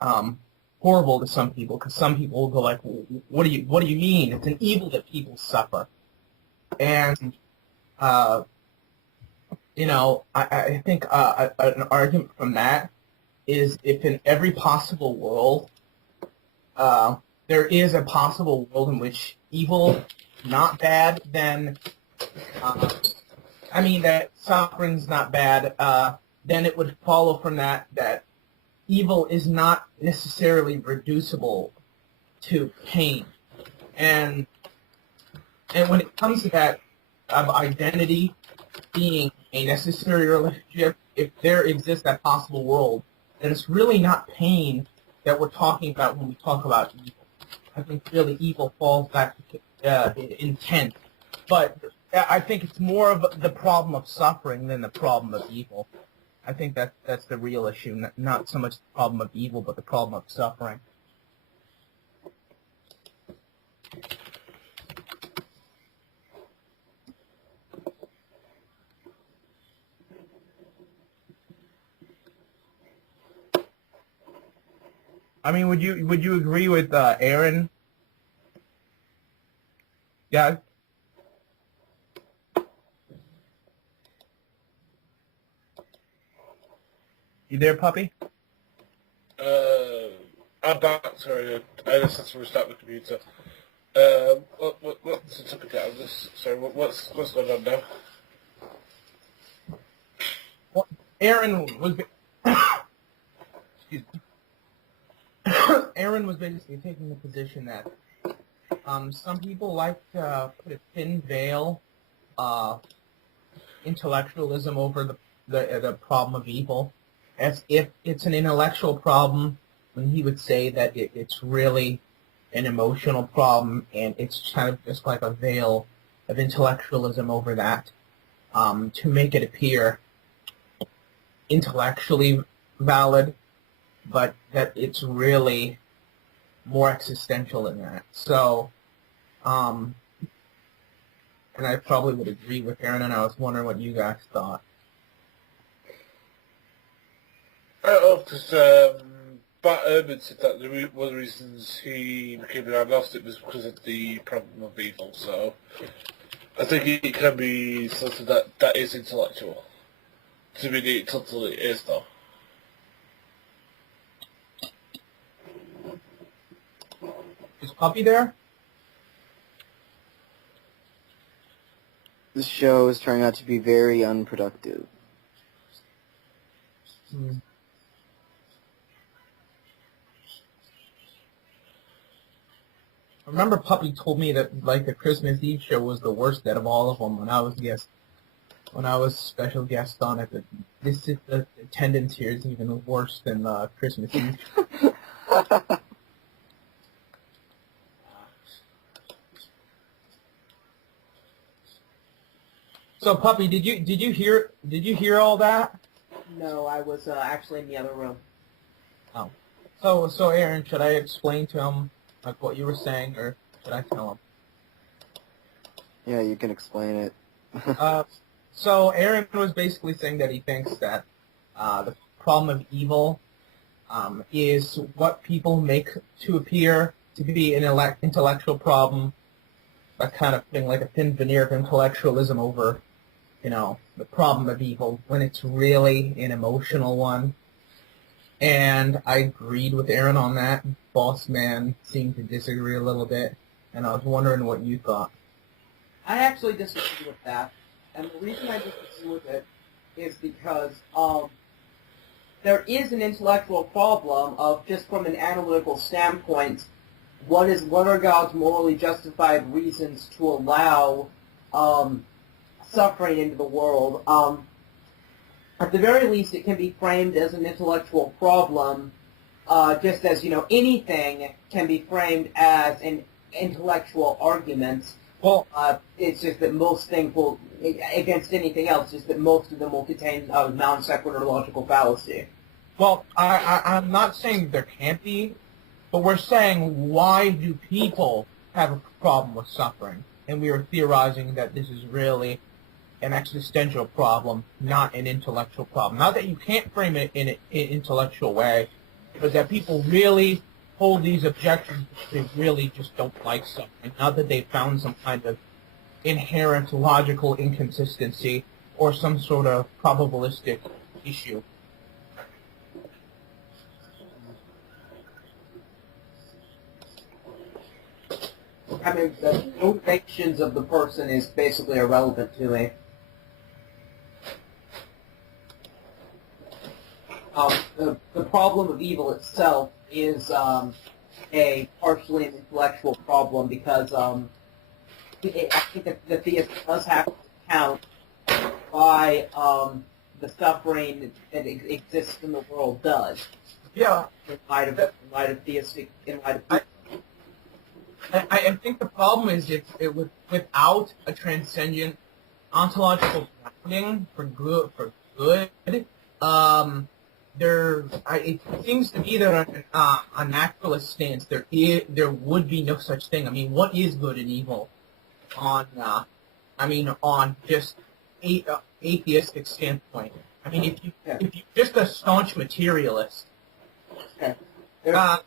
horrible to some people, because some people will go like, what do you mean? It's an evil that people suffer. And, I think an argument from that is if in every possible world, there is a possible world in which evil not bad, then, that suffering's not bad, then it would follow from that evil is not necessarily reducible to pain. And when it comes to that of identity being a necessary relationship, if there exists that possible world, then it's really not pain that we're talking about when we talk about evil. I think really evil falls back to intent. But I think it's more of the problem of suffering than the problem of evil. I think that's the real issue, not so much the problem of evil, but the problem of suffering. Would you agree with Aaron? Yeah. You there, puppy? I'm back. Sorry, I just had to restart the computer. What's the topic out of this? Sorry, what's going on now? Well, Aaron was. Excuse me. Aaron was basically taking the position that some people like to put a thin veil, intellectualism over the problem of evil, as if it's an intellectual problem, when he would say that it's really an emotional problem, and it's kind of just like a veil of intellectualism over that, to make it appear intellectually valid, but that it's really more existential than that. So, and I probably would agree with Aaron, and I was wondering what you guys thought. Because Bart Ehrman said that one of the reasons he became an agnostic was because of the problem of evil, so I think it can be something that is intellectual. To me, it totally is, though. Is Puppy there? This show is turning out to be very unproductive. I remember Puppy told me that like the Christmas Eve show was the worst out of all of them when I was special guest on it. But the attendance here is even worse than Christmas Eve. So, Puppy, did you hear all that? No, I was actually in the other room. Oh, so Aaron, should I explain to him like what you were saying, or should I tell him? Yeah, you can explain it. So Aaron was basically saying that he thinks that the problem of evil is what people make to appear to be an intellectual problem, by kind of putting like a thin veneer of intellectualism over, the problem of evil, when it's really an emotional one. And I agreed with Aaron on that. Bossman seemed to disagree a little bit, and I was wondering what you thought. I actually disagree with that, and the reason I disagree with it is because there is an intellectual problem of, just from an analytical standpoint, what are God's morally justified reasons to allow suffering into the world? At the very least, it can be framed as an intellectual problem, just as, anything can be framed as an intellectual argument. Well, it's just that most things will, against anything else, just that most of them will contain a non sequitur logical fallacy. Well, I'm not saying there can't be, but we're saying, why do people have a problem with suffering? And we are theorizing that this is really an existential problem, not an intellectual problem. Not that you can't frame it in an intellectual way, was that people really hold these objections because they really just don't like suffering, not that they found some kind of inherent logical inconsistency or some sort of probabilistic issue. I mean, the motivations of the person is basically irrelevant to me. The problem of evil itself is a partially an intellectual problem because I think that the theist does have to count by the suffering that exists in the world does. Yeah. In light of theistic, in light of I think the problem is without a transcendent ontological grounding for good, it seems to me that on a naturalist stance there would be no such thing. I mean, what is good and evil on just atheistic standpoint? I mean, if you're just a staunch materialist,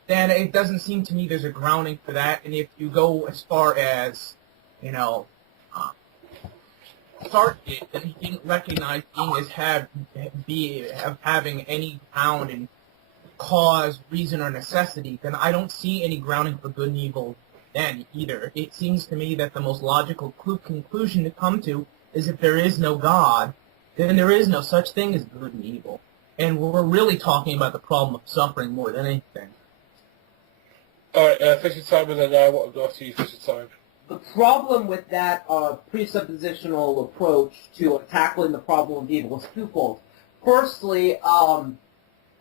then it doesn't seem to me there's a grounding for that. And if you go as far as, Sartre did, then he didn't recognize being as having any ground in cause, reason, or necessity, then I don't see any grounding for good and evil then either. It seems to me that the most logical conclusion to come to is if there is no God, then there is no such thing as good and evil. And we're really talking about the problem of suffering more than anything. Alright, Fisher Simon, and I want to go after you, Fisher Simon. The problem with that presuppositional approach to tackling the problem of evil is twofold. Firstly,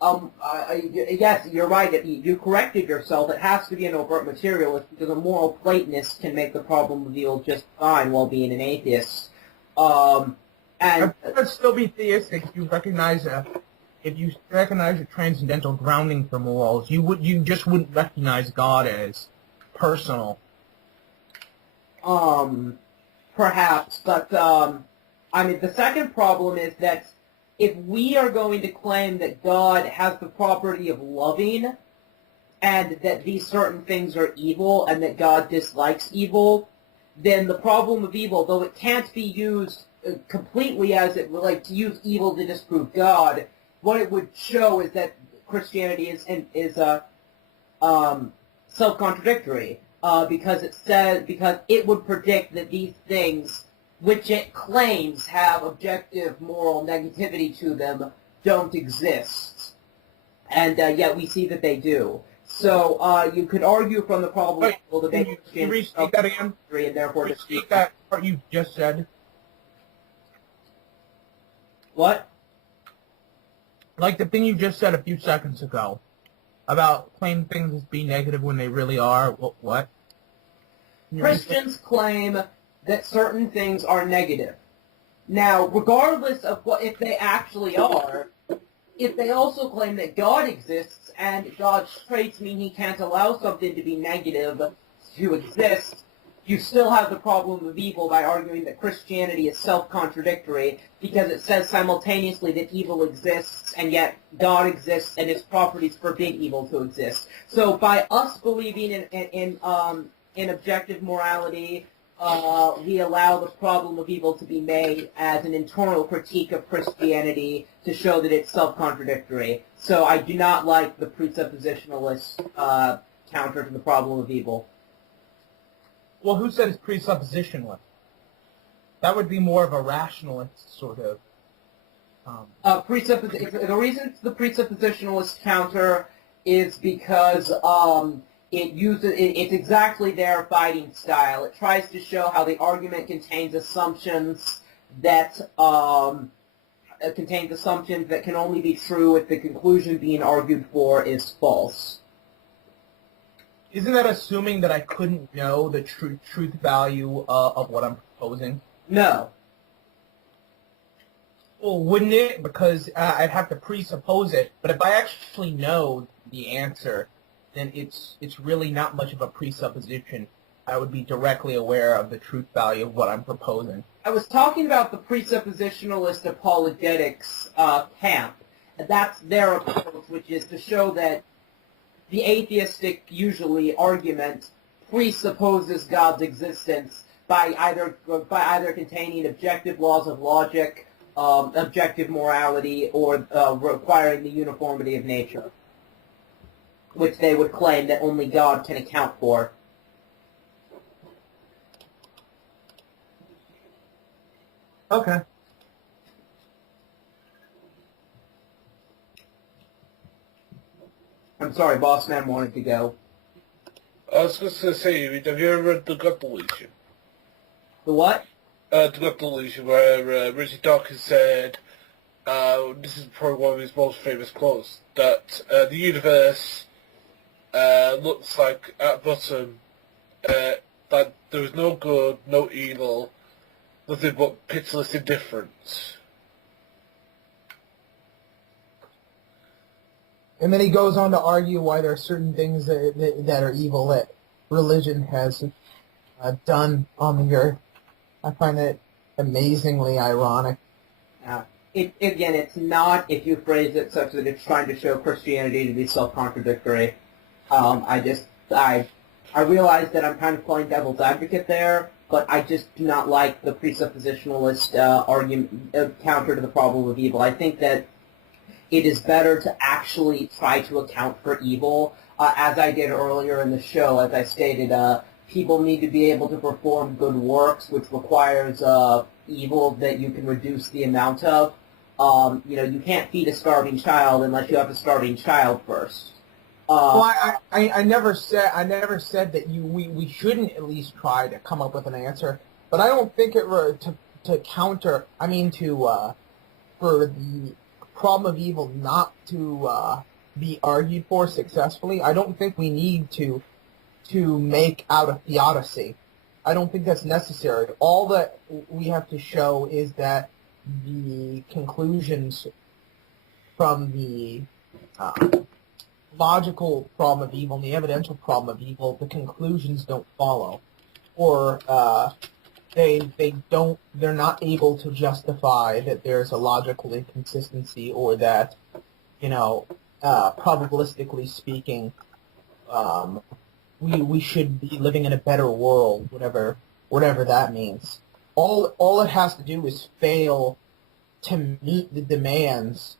yes, you're right. You corrected yourself. It has to be an overt materialist because a moral Platonist can make the problem of evil just fine while being an atheist. And it would still be theistic if you recognize a transcendental grounding for morals. You just wouldn't recognize God as personal. Perhaps, but the second problem is that if we are going to claim that God has the property of loving, and that these certain things are evil, and that God dislikes evil, then the problem of evil, though it can't be used completely as it relates to use evil to disprove God, what it would show is that Christianity is self-contradictory. Because it would predict that these things, which it claims have objective moral negativity to them, don't exist, and yet we see that they do. So you could argue from the problem of the Can you restate that again? And therefore restate that part you just said. What? Like the thing you just said a few seconds ago. About claiming things as being negative when they really are. What? Christians claim that certain things are negative. Now, regardless of if they actually are, if they also claim that God exists and God's traits mean he can't allow something to be negative to exist, you still have the problem of evil by arguing that Christianity is self-contradictory because it says simultaneously that evil exists and yet God exists and his properties forbid evil to exist. So by us believing in objective morality, we allow the problem of evil to be made as an internal critique of Christianity to show that it's self-contradictory. So I do not like the presuppositionalist counter to the problem of evil. Well, who said it's presuppositionalist? That would be more of a rationalist sort of. The reason it's the presuppositionalist counter is because it's exactly their fighting style. It tries to show how the argument contains assumptions that can only be true if the conclusion being argued for is false. Isn't that assuming that I couldn't know the truth value of what I'm proposing? No. Well, wouldn't it? Because I'd have to presuppose it. But if I actually know the answer, then it's really not much of a presupposition. I would be directly aware of the truth value of what I'm proposing. I was talking about the presuppositionalist apologetics camp. And that's their approach, which is to show that the atheistic, usually, argument presupposes God's existence by either containing objective laws of logic, objective morality, or requiring the uniformity of nature, which they would claim that only God can account for. Okay. I'm sorry, Bossman wanted to go. I was just going to say, have you ever read The God Delusion? The what? The God Delusion, where Richard Dawkins said, this is probably one of his most famous quotes, that the universe looks like, at bottom, that there is no good, no evil, nothing but pitiless indifference. And then he goes on to argue why there are certain things that are evil that religion has done on the earth. I find it amazingly ironic. Again, it's not, if you phrase it such that it's trying to show Christianity to be self-contradictory. I realize that I'm kind of playing devil's advocate there, but I just do not like the presuppositionalist argument counter to the problem of evil. I think that it is better to actually try to account for evil. As I did earlier in the show, as I stated, people need to be able to perform good works, which requires evil that you can reduce the amount of. You can't feed a starving child unless you have a starving child first. Well, I never said that we shouldn't at least try to come up with an answer, but I don't think it were to counter. I mean for the problem of evil not to be argued for successfully. I don't think we need to make out a theodicy. I don't think that's necessary. All that we have to show is that the conclusions from the logical problem of evil and the evidential problem of evil, the conclusions don't follow, or they're not able to justify that there's a logical inconsistency, or that, probabilistically speaking, we should be living in a better world, whatever that means. All it has to do is fail to meet the demands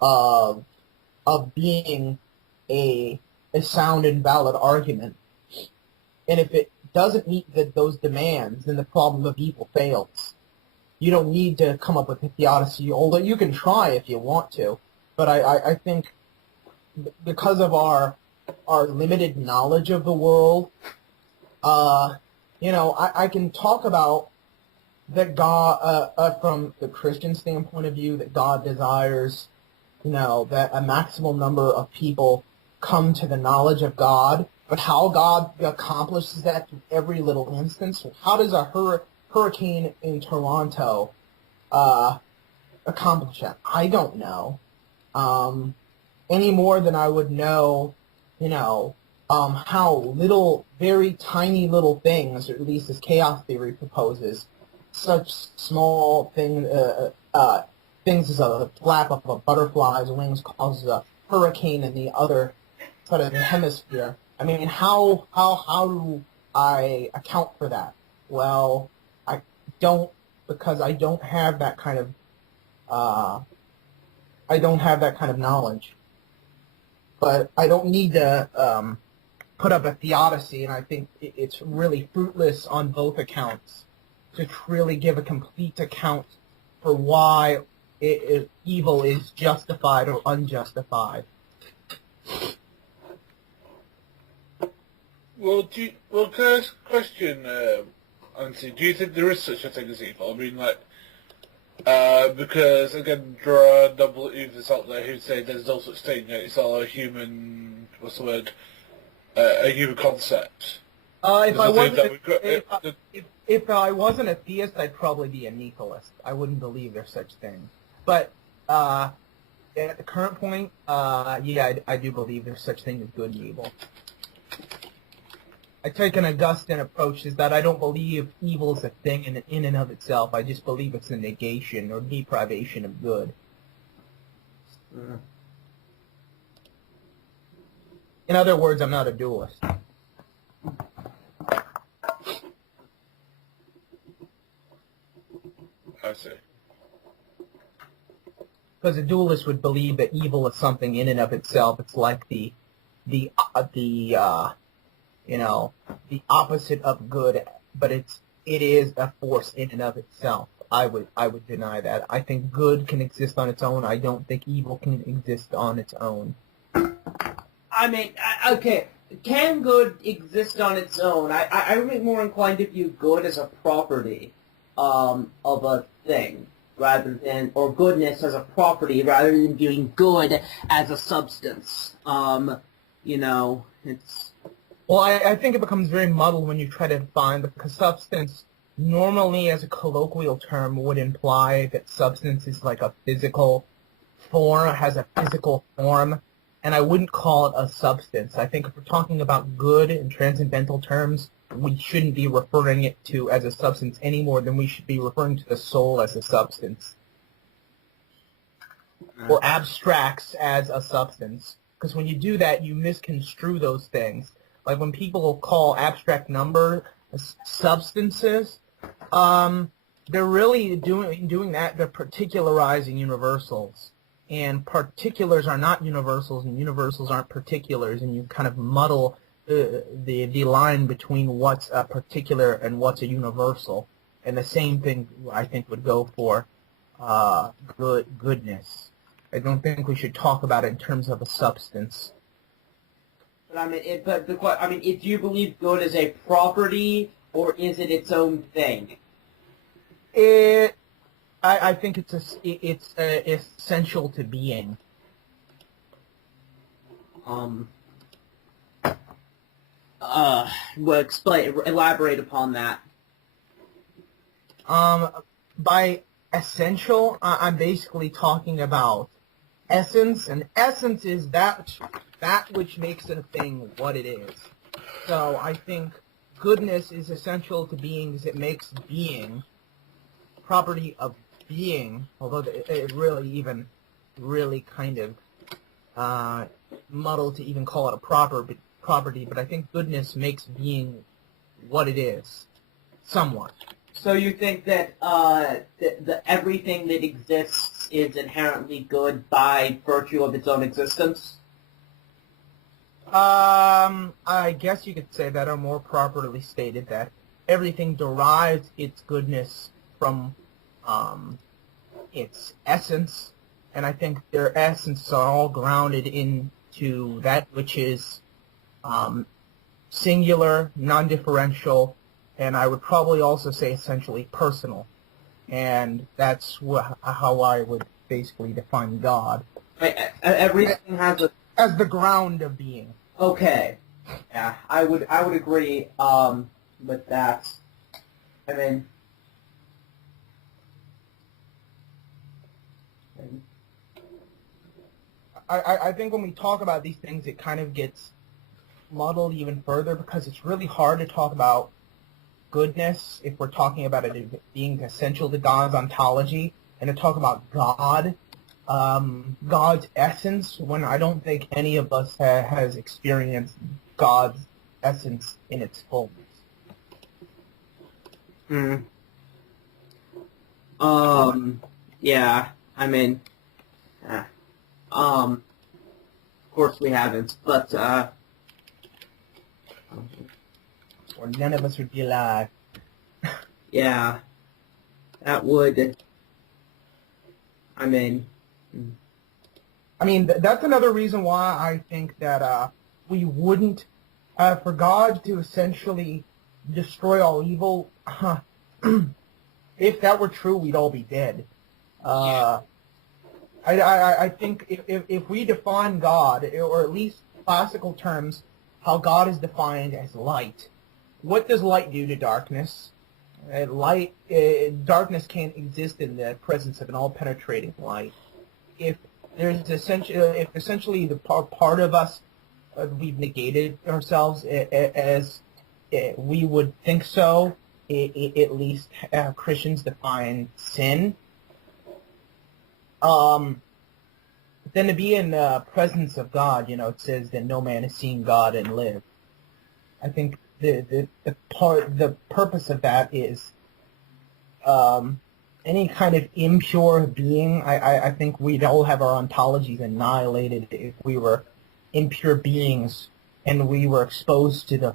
of being a sound and valid argument. And if it doesn't meet those demands, then the problem of evil fails. You don't need to come up with a theodicy, although you can try if you want to. But I think because of our limited knowledge of the world, I can talk about that God, from the Christian standpoint of view, that God desires, that a maximal number of people come to the knowledge of God. But how God accomplishes that through every little instance? How does a hurricane in Toronto accomplish that? I don't know. Any more than I would know, how little, very tiny little things, or at least as chaos theory proposes, such small things as a flap of a butterfly's wings causes a hurricane in the other side of the hemisphere. I mean, how do I account for that? Well, I don't, because I don't have that kind of knowledge. But I don't need to put up a theodicy, and I think it's really fruitless on both accounts to really give a complete account for why evil is justified or unjustified. Well, can I ask a question, Anthony? Do you think there is such a thing as evil? I mean, because, again, there are a number of believers out there who say there's no such thing, it's all a human, a human concept. If I wasn't a theist, I'd probably be a nihilist. I wouldn't believe there's such thing. But at the current point, I do believe there's such thing as good and evil. I take an Augustine approach, is that I don't believe evil is a thing in and of itself. I just believe it's a negation or deprivation of good. In other words, I'm not a dualist. I see. Because a dualist would believe that evil is something in and of itself. It's like the opposite of good, but it is a force in and of itself. I would deny that. I think good can exist on its own. I don't think evil can exist on its own. I mean, okay, can good exist on its own? I would be more inclined to view good as a property of a thing, rather than, or goodness as a property, rather than viewing good as a substance. It's... Well, I think it becomes very muddled when you try to define, because substance normally as a colloquial term would imply that substance is like a physical form, has a physical form, and I wouldn't call it a substance. I think if we're talking about good in transcendental terms, we shouldn't be referring it to as a substance any more than we should be referring to the soul as a substance. Or abstracts as a substance. Because when you do that, you misconstrue those things. Like when people call abstract number substances, they're really doing that. They're particularizing universals, and particulars are not universals, and universals aren't particulars, and you kind of muddle the line between what's a particular and what's a universal. And the same thing I think would go for goodness. I don't think we should talk about it in terms of a substance. But I mean, do you believe good is a property, or is it its own thing? I think it's essential to being. Elaborate upon that. By essential, I'm basically talking about essence, and essence is that which makes a thing what it is. So I think goodness is essential to being because it makes being property of being, although it really kind of muddled to even call it a property, but I think goodness makes being what it is, somewhat. So you think that everything that exists is inherently good by virtue of its own existence? I guess you could say that, or more properly stated, that everything derives its goodness from its essence, and I think their essence are all grounded into that which is singular, non-differential, and I would probably also say essentially personal. And that's how I would basically define God. Everything has a... As the ground of being. Okay. Yeah, I would agree with that. I mean... I think when we talk about these things, it kind of gets muddled even further, because it's really hard to talk about goodness if we're talking about it being essential to God's ontology, and to talk about God, God's essence, when I don't think any of us has experienced God's essence in its fullness. Yeah, I mean, of course we haven't, but, or none of us would be alive. Yeah, that would, I mean, that's another reason why I think that we wouldn't, for God to essentially destroy all evil, if that were true, we'd all be dead. I think if we define God, or at least classical terms, how God is defined as light, what does light do to darkness? Darkness can't exist in the presence of an all-penetrating light. If essentially the part of us, we've negated ourselves as we would think so, at least Christians define sin. then to be in the presence of God, it says that no man has seen God and lived. I think the purpose of that is any kind of impure being. I think we'd all have our ontologies annihilated if we were impure beings and we were exposed to the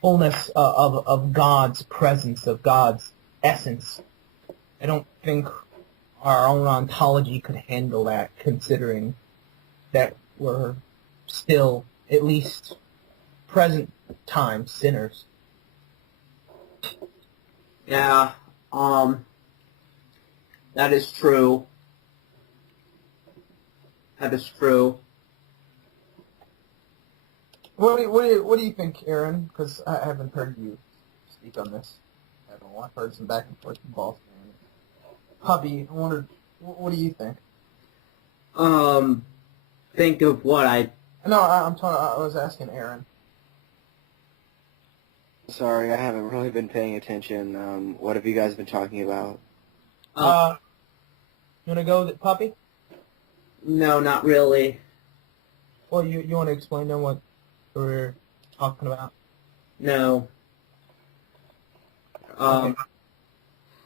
fullness of God's presence, of God's essence. I don't think our own ontology could handle that, considering that we're still, at least present time, sinners. Yeah, that is true. That is true. What do you think, Aaron? Because I haven't heard you speak on this at all. I've heard some back and forth from Bossman. Puppy, I wondered, what do you think? Think of what I... No, I was asking Aaron. Sorry, I haven't really been paying attention. What have you guys been talking about? You want to go, Puppy? No, not really. Well, you want to explain then what we're talking about? No. Okay.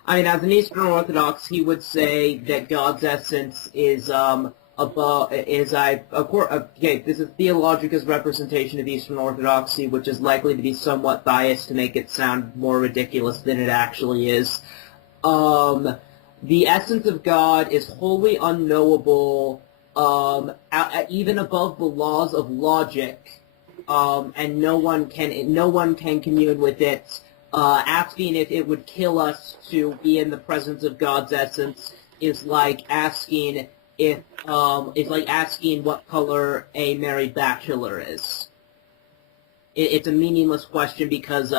I mean, as an Eastern Orthodox, he would say that God's essence is above. This is Theologica's representation of Eastern Orthodoxy, which is likely to be somewhat biased to make it sound more ridiculous than it actually is. The essence of God is wholly unknowable, even above the laws of logic, and no one can commune with it. Asking if it would kill us to be in the presence of God's essence is like asking what color a married bachelor is. It's a meaningless question because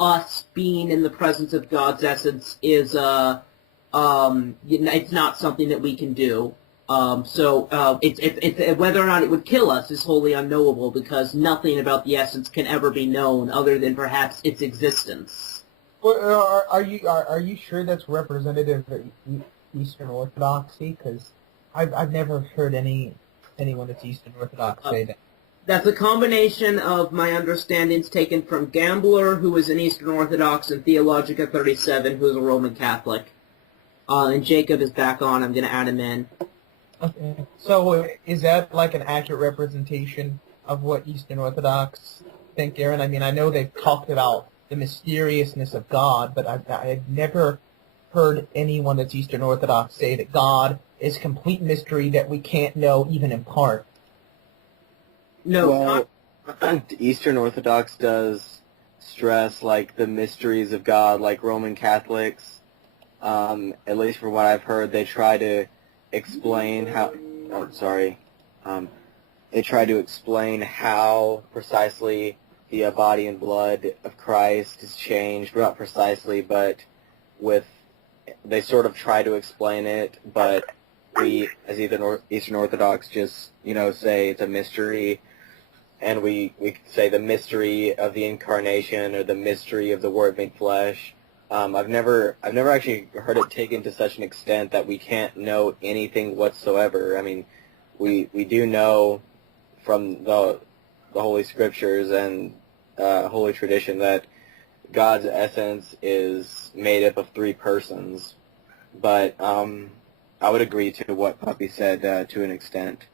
us being in the presence of God's essence is it's not something that we can do. It's whether or not it would kill us is wholly unknowable because nothing about the essence can ever be known other than perhaps its existence. Well, are you sure that's representative of Eastern Orthodoxy? Because I've never heard anyone that's Eastern Orthodox say that. That's a combination of my understandings taken from Gambler, who is an Eastern Orthodox, and Theologica 37, who is a Roman Catholic. And Jacob is back on. I'm going to add him in. Okay. So is that like an accurate representation of what Eastern Orthodox think, Aaron? I mean, I know they've talked about the mysteriousness of God, but I've never heard anyone that's Eastern Orthodox say that God is complete mystery that we can't know even in part. No, well, Eastern Orthodox does stress like the mysteries of God, like Roman Catholics. At least from what I've heard, they try to explain how. They try to explain how precisely the body and blood of Christ is changed. Not precisely, but they sort of try to explain it. But we, as Eastern Orthodox, just say it's a mystery. And we could say the mystery of the incarnation or the mystery of the Word made flesh. I've never actually heard it taken to such an extent that we can't know anything whatsoever. I mean, we do know from the Holy Scriptures and Holy Tradition that God's essence is made up of three persons. But I would agree to what Puppy said to an extent.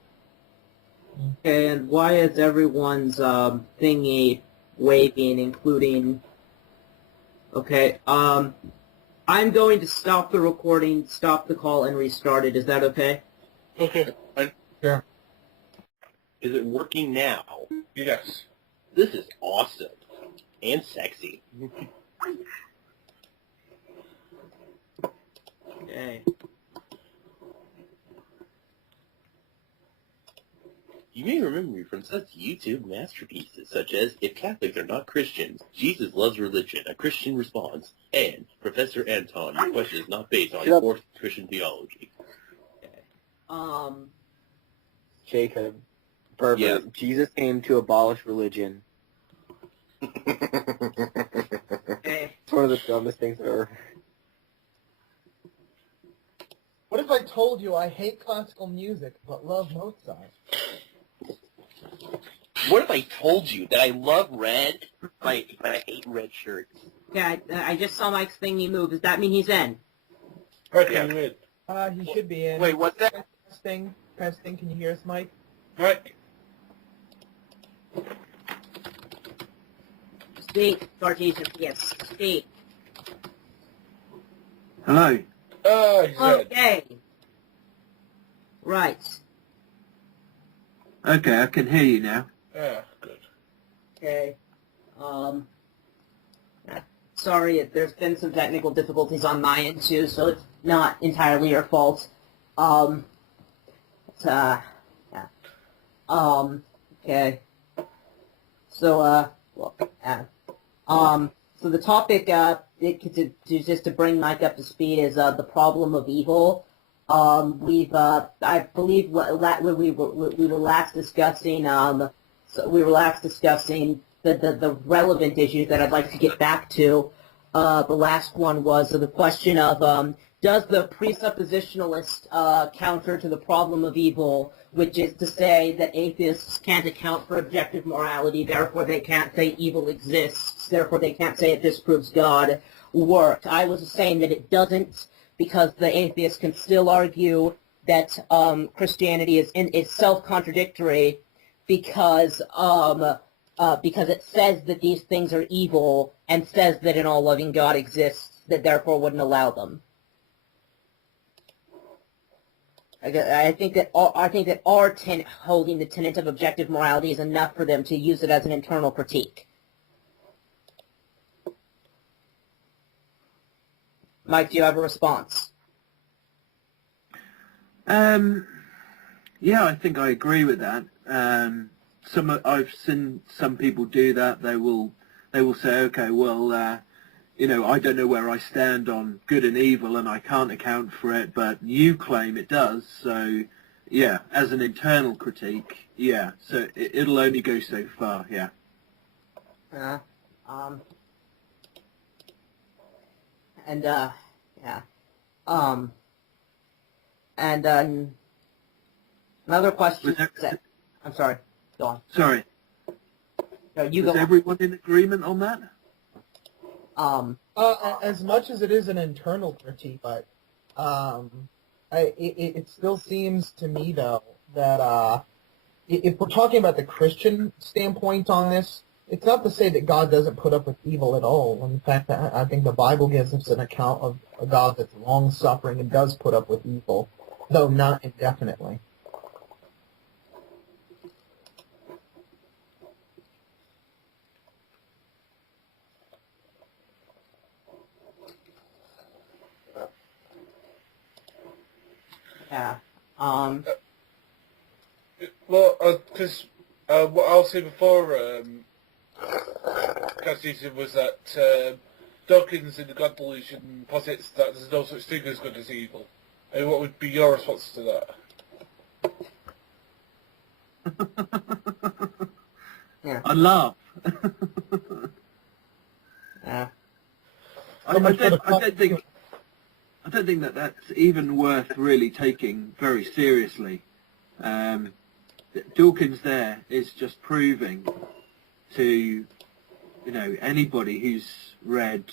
and why is everyone's thingy waving, including... Okay, I'm going to stop the recording, stop the call, and restart it. Is that okay? Okay. Sure. Is it working now? Yes. This is awesome. And sexy. Okay. You may remember me from such YouTube masterpieces such as If Catholics Are Not Christians, Jesus Loves Religion, A Christian Response, and Professor Anton, Your Question is Not Based on Fourth Christian Theology. Okay. Jacob, pervert. Yeah. Jesus came to abolish religion. Okay. It's one of the dumbest things ever. What What if I told you I hate classical music but love Mozart? What if I told you that I love red, but I hate red shirts? Yeah, I just saw Mike's thingy move. Does that mean he's in? Okay, you in. He should be in. Wait, what's that? Testing. Can you hear us, Mike? Mike? Speak, Cartesian. Yes, speak. Hello. Oh, he's in. Okay. Right. Okay, I can hear you now. Yeah, good. Okay. Sorry, there's been some technical difficulties on my end too, so it's not entirely your fault. Yeah. Okay. So, so the topic, just to bring Mike up to speed, is the problem of evil. I believe we were last discussing, the relevant issues that I'd like to get back to. The last one was the question of, does the presuppositionalist counter to the problem of evil, which is to say that atheists can't account for objective morality, therefore they can't say evil exists, therefore they can't say it disproves God, work? I was saying that it doesn't, because the atheists can still argue that Christianity is self-contradictory because it says that these things are evil and says that an all-loving God exists, that therefore wouldn't allow them. I think that our holding the tenet of objective morality is enough for them to use it as an internal critique. Mike, do you have a response? Yeah, I think I agree with that. I've seen some people do that. They will say, okay, well, I don't know where I stand on good and evil, and I can't account for it, but you claim it does. So, yeah, as an internal critique, yeah. So it'll only go so far, yeah. Another question. I'm sorry. Go on. Sorry. No, you Is go. everyone in agreement on that? As much as it is an internal critique, but it still seems to me though that if we're talking about the Christian standpoint on this, it's not to say that God doesn't put up with evil at all. In fact, I think the Bible gives us an account of a God that's long-suffering and does put up with evil, though not indefinitely. Yeah. Well, because what I'll say before Cartesian was that Dawkins in the God Delusion posits that there's no such thing as good as evil. And what would be your response to that? Yeah. I laugh. Yeah. I don't think that that's even worth really taking very seriously. Dawkins there is just proving to, anybody who's read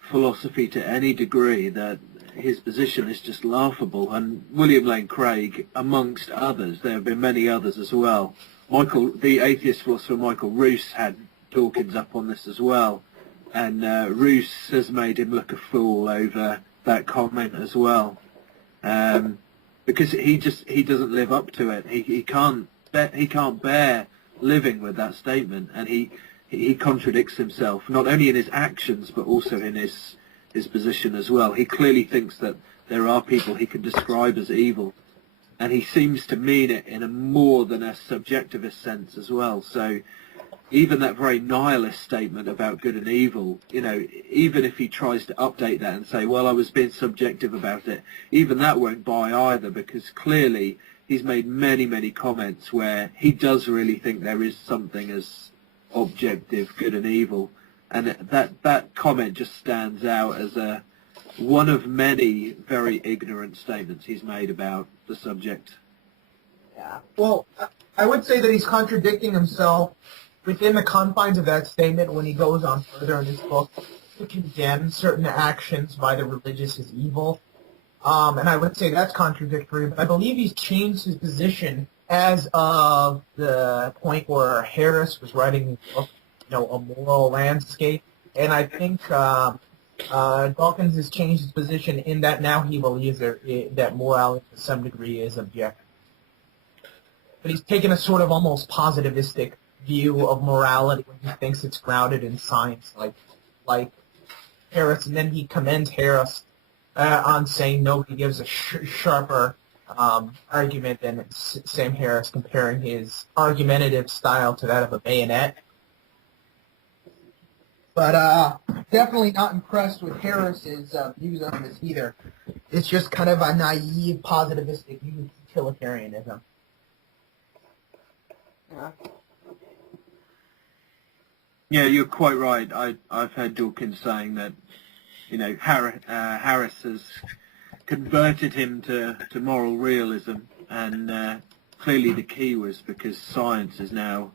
philosophy to any degree that his position is just laughable. And William Lane Craig, amongst others, there have been many others as well. The atheist philosopher Michael Roos had Dawkins up on this as well. And Roos has made him look a fool over that comment as well, because he doesn't live up to it. He can't bear living with that statement, and he contradicts himself not only in his actions but also in his position as well. He clearly thinks that there are people he can describe as evil, and he seems to mean it in a more than a subjectivist sense as well. So even that very nihilist statement about good and evil, even if he tries to update that and say, well, I was being subjective about it, even that won't buy either, because clearly he's made many, many comments where he does really think there is something as objective good and evil. And that comment just stands out as one of many very ignorant statements he's made about the subject. Yeah. Well, I would say that he's contradicting himself within the confines of that statement when he goes on further in his book to condemn certain actions by the religious as evil. And I would say that's contradictory, but I believe he's changed his position as of the point where Harris was writing his book, A Moral Landscape. And I think Dawkins has changed his position in that now he believes that morality to some degree is objective. But he's taken a sort of almost positivistic view of morality when he thinks it's grounded in science, like Harris, and then he commends Harris on saying nobody gives a sharper argument than Sam Harris, comparing his argumentative style to that of a bayonet. But definitely not impressed with Harris's views on this either. It's just kind of a naive, positivistic view of utilitarianism. Yeah, you're quite right. I've heard Dawkins saying that, Harris has converted him to moral realism, and clearly the key was because science is now,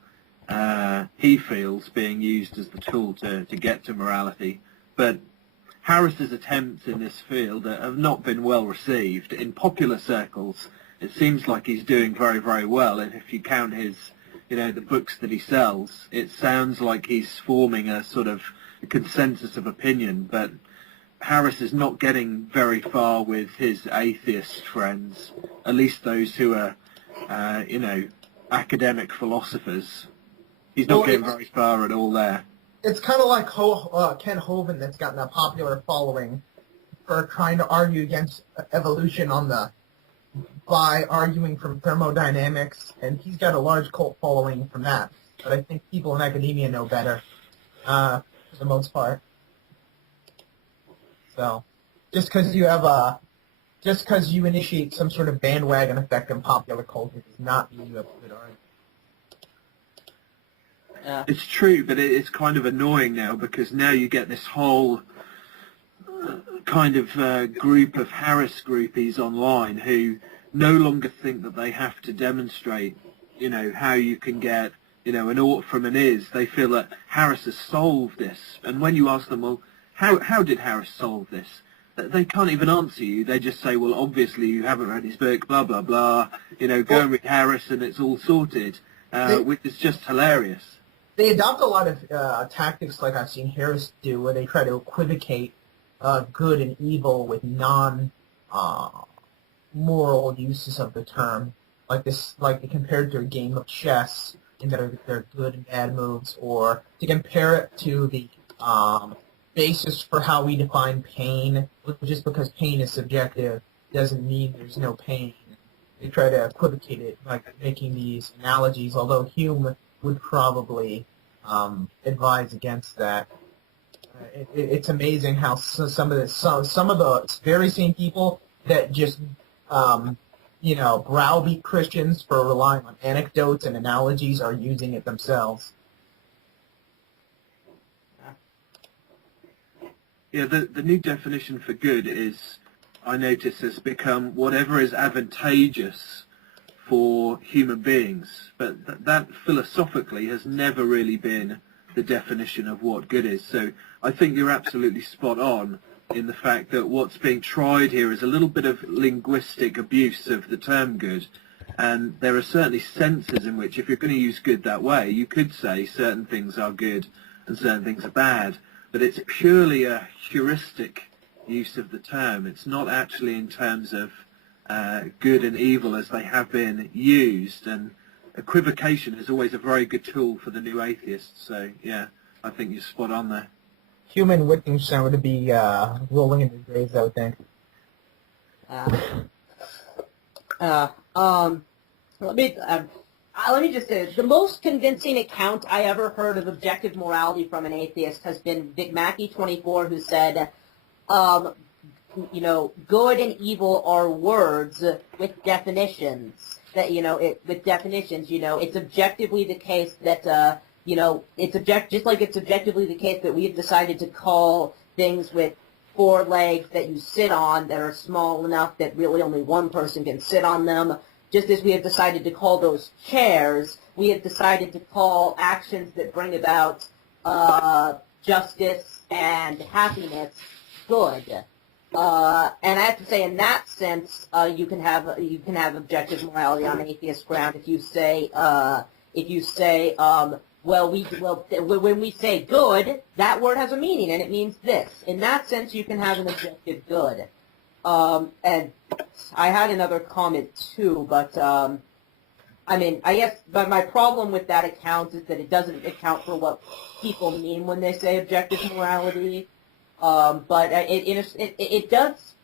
he feels, being used as the tool to get to morality. But Harris's attempts in this field have not been well received. In popular circles, it seems like he's doing very, very well, and if you count his the books that he sells, it sounds like he's forming a sort of consensus of opinion, but Harris is not getting very far with his atheist friends, at least those who are, academic philosophers. He's not getting very far at all there. It's kind of like Ken Hovind that's gotten a popular following for trying to argue against evolution by arguing from thermodynamics, and he's got a large cult following from that. But I think people in academia know better, for the most part. So, just because you initiate some sort of bandwagon effect in popular culture does not mean you have a good argument. Yeah. It's true, but it's kind of annoying now, because now you get this whole kind of group of Harris groupies online who no longer think that they have to demonstrate, how you can get, an ought from an is. They feel that Harris has solved this. And when you ask them, well, how did Harris solve this? They can't even answer you. They just say, well, obviously you haven't read his book, blah, blah, blah. Go and read Harris and it's all sorted, which is just hilarious. They adopt a lot of tactics like I've seen Harris do, where they try to equivocate good and evil with moral uses of the term, like they compare it to a game of chess, in that they're good and bad moves, or to compare it to the basis for how we define pain. Just because pain is subjective doesn't mean there's no pain. They try to equivocate it by making these analogies, although Hume would probably advise against that. It's amazing how some of the very same people that just browbeat Christians for relying on anecdotes and analogies are using it themselves. Yeah, the new definition for good is, I notice, has become whatever is advantageous for human beings. But that philosophically has never really been the definition of what good is. So I think you're absolutely spot on in the fact that what's being tried here is a little bit of linguistic abuse of the term good. And there are certainly senses in which, if you're going to use good that way, you could say certain things are good and certain things are bad. But it's purely a heuristic use of the term. It's not actually in terms of good and evil as they have been used. And equivocation is always a very good tool for the new atheists. So, yeah, I think you're spot on there. Human Wittgenstein would be rolling in his graves, I would think. Let me just say, the most convincing account I ever heard of objective morality from an atheist has been Vic Mackey, 24, who said, good and evil are words with definitions. It's objectively the case that, just like it's objectively the case that we have decided to call things with 4 legs that you sit on that are small enough that really only one person can sit on them. Just as we have decided to call those chairs, we have decided to call actions that bring about justice and happiness good. And I have to say, in that sense, you can have objective morality on atheist ground if you say when we say good, that word has a meaning and it means this. In that sense, you can have an objective good. And I had another comment too, but I guess, but my problem with that account is that it doesn't account for what people mean when they say objective morality. But it does,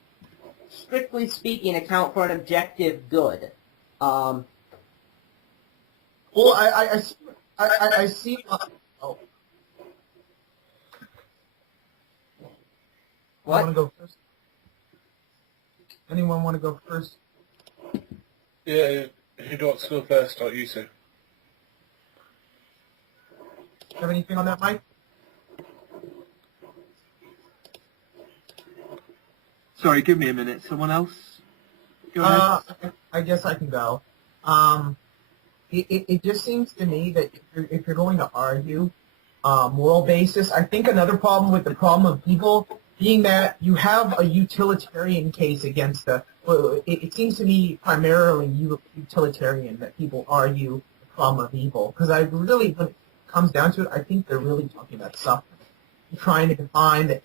strictly speaking, account for an objective good. Well, I see. Oh. What? Want to go first? Anyone want to go first? Yeah, who wants to go first? Not you two. Have anything on that, Mike? Sorry, give me a minute. Someone else? Go ahead. I guess I can go. It just seems to me that if you're going to argue moral basis, I think another problem with the problem of evil being that you have a utilitarian case against it seems to me primarily utilitarian that people argue the problem of evil. Because I really, when it comes down to it, I think they're really talking about suffering. They're trying to define that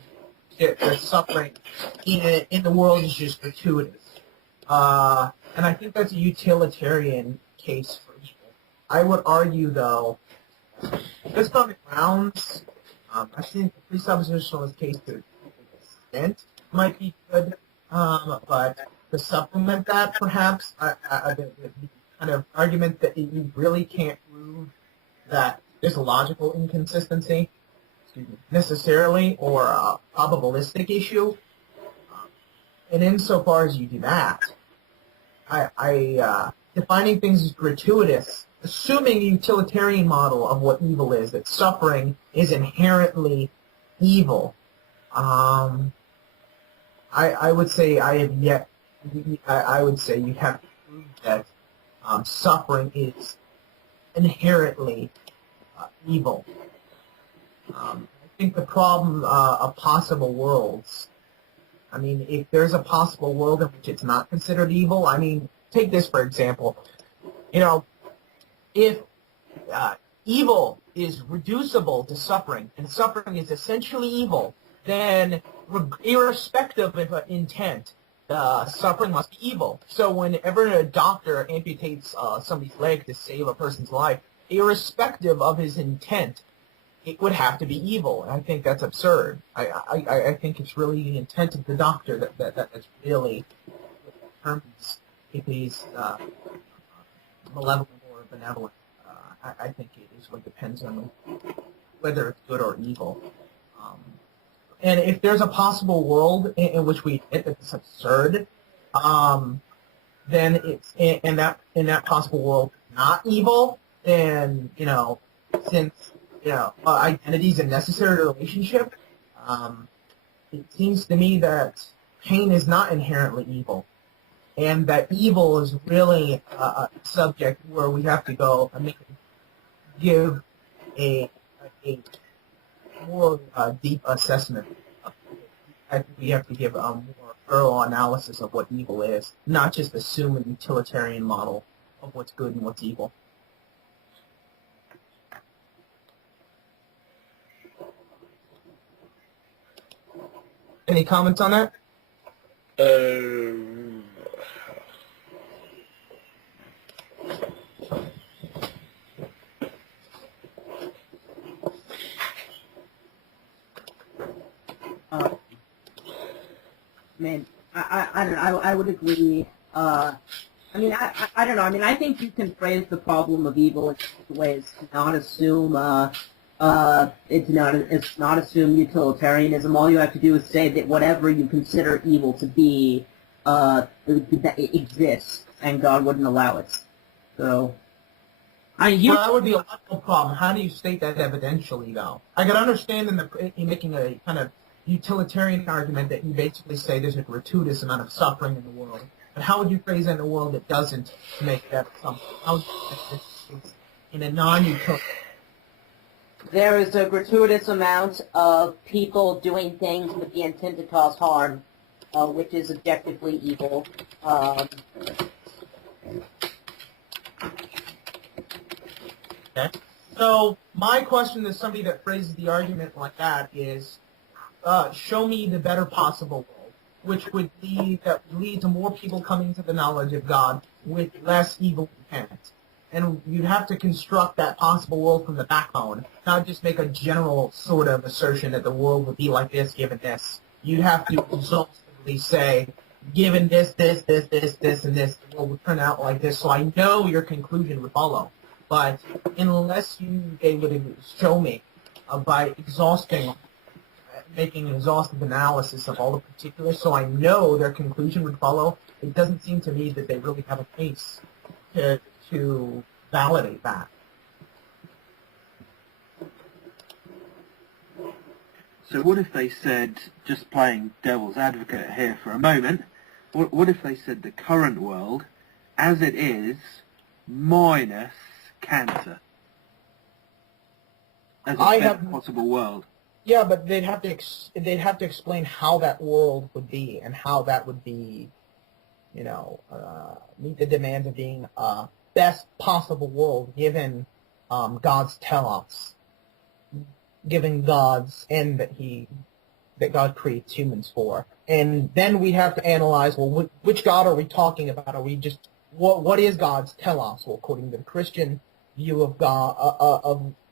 the suffering in the world is just gratuitous. And I think that's a utilitarian case for evil. I would argue, though, just on the grounds, I think the presuppositionalist case to an extent might be good, but to supplement that, perhaps, the kind of argument that you really can't prove that there's a logical inconsistency, necessarily, or a probabilistic issue. And insofar as you do that, defining things as gratuitous, assuming the utilitarian model of what evil is, that suffering is inherently evil, I would say I would say you have to prove that suffering is inherently evil. I think the problem of possible worlds, I mean, if there's a possible world in which it's not considered evil, I mean, take this for example. You know, if evil is reducible to suffering, and suffering is essentially evil, then irrespective of intent, suffering must be evil. So whenever a doctor amputates somebody's leg to save a person's life, irrespective of his intent, it would have to be evil. And I think that's absurd. I think it's really the intent of the doctor that's really determines if he's malevolent or benevolent. I think it is what depends on whether it's good or evil. And if there's a possible world in which we admit that it's absurd, then it's in that possible world not evil, then since identity is a necessary relationship, it seems to me that pain is not inherently evil, and that evil is really a subject where we have to go and give a more deep assessment. I think we have to give a more thorough analysis of what evil is, not just assume a utilitarian model of what's good and what's evil. Any comments on that? I would agree. I don't know. I mean, I think you can phrase the problem of evil in such ways to not assume it's not assume utilitarianism. All you have to do is say that whatever you consider evil to be, that it exists, and God wouldn't allow it. So, that would be a logical problem. How do you state that evidentially, though? I can understand in making a kind of utilitarian argument that you basically say there's a gratuitous amount of suffering in the world. But how would you phrase it in a world that doesn't make that something? How would you make this in a non-utilitarian? There is a gratuitous amount of people doing things with the intent to cause harm, which is objectively evil. Okay. So my question to somebody that phrases the argument like that is, show me the better possible world, which would lead to more people coming to the knowledge of God with less evil intent. And you'd have to construct that possible world from the backbone, not just make a general sort of assertion that the world would be like this given this. You'd have to exhaustively say, given this, and this, the world would turn out like this. So I know your conclusion would follow. But unless you able to show me by making an exhaustive analysis of all the particulars, so I know their conclusion would follow, it doesn't seem to me that they really have a case to validate that. So what if they said, just playing devil's advocate here for a moment, what if they said the current world, as it is, minus cancer, as a best possible world? Yeah, but they'd have to explain how that world would be and how that would be, meet the demands of being best possible world given God's telos, given God's end that God creates humans for. And then we have to analyze, well, which God are we talking about? Are we just, what is God's telos? Well, according to the Christian view of God,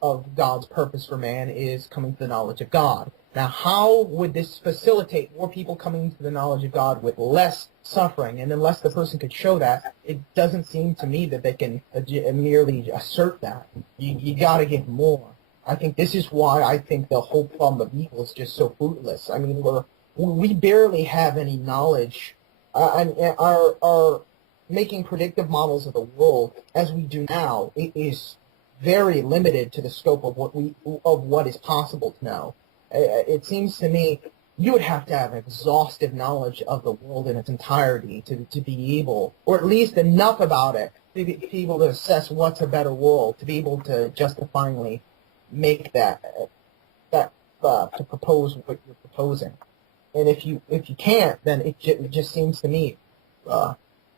of God's purpose for man is coming to the knowledge of God. Now, how would this facilitate more people coming to the knowledge of God with less suffering? And unless the person could show that, it doesn't seem to me that they can merely assert that. You got to give more. I think this is why I think the whole problem of evil is just so fruitless. I mean, we barely have any knowledge, and our making predictive models of the world as we do now is very limited to the scope of what is possible to know. It seems to me you would have to have exhaustive knowledge of the world in its entirety to be able, or at least enough about it, to be able to assess what's a better world, to be able to justifyingly make to propose what you're proposing. And if you can't, then it just seems to me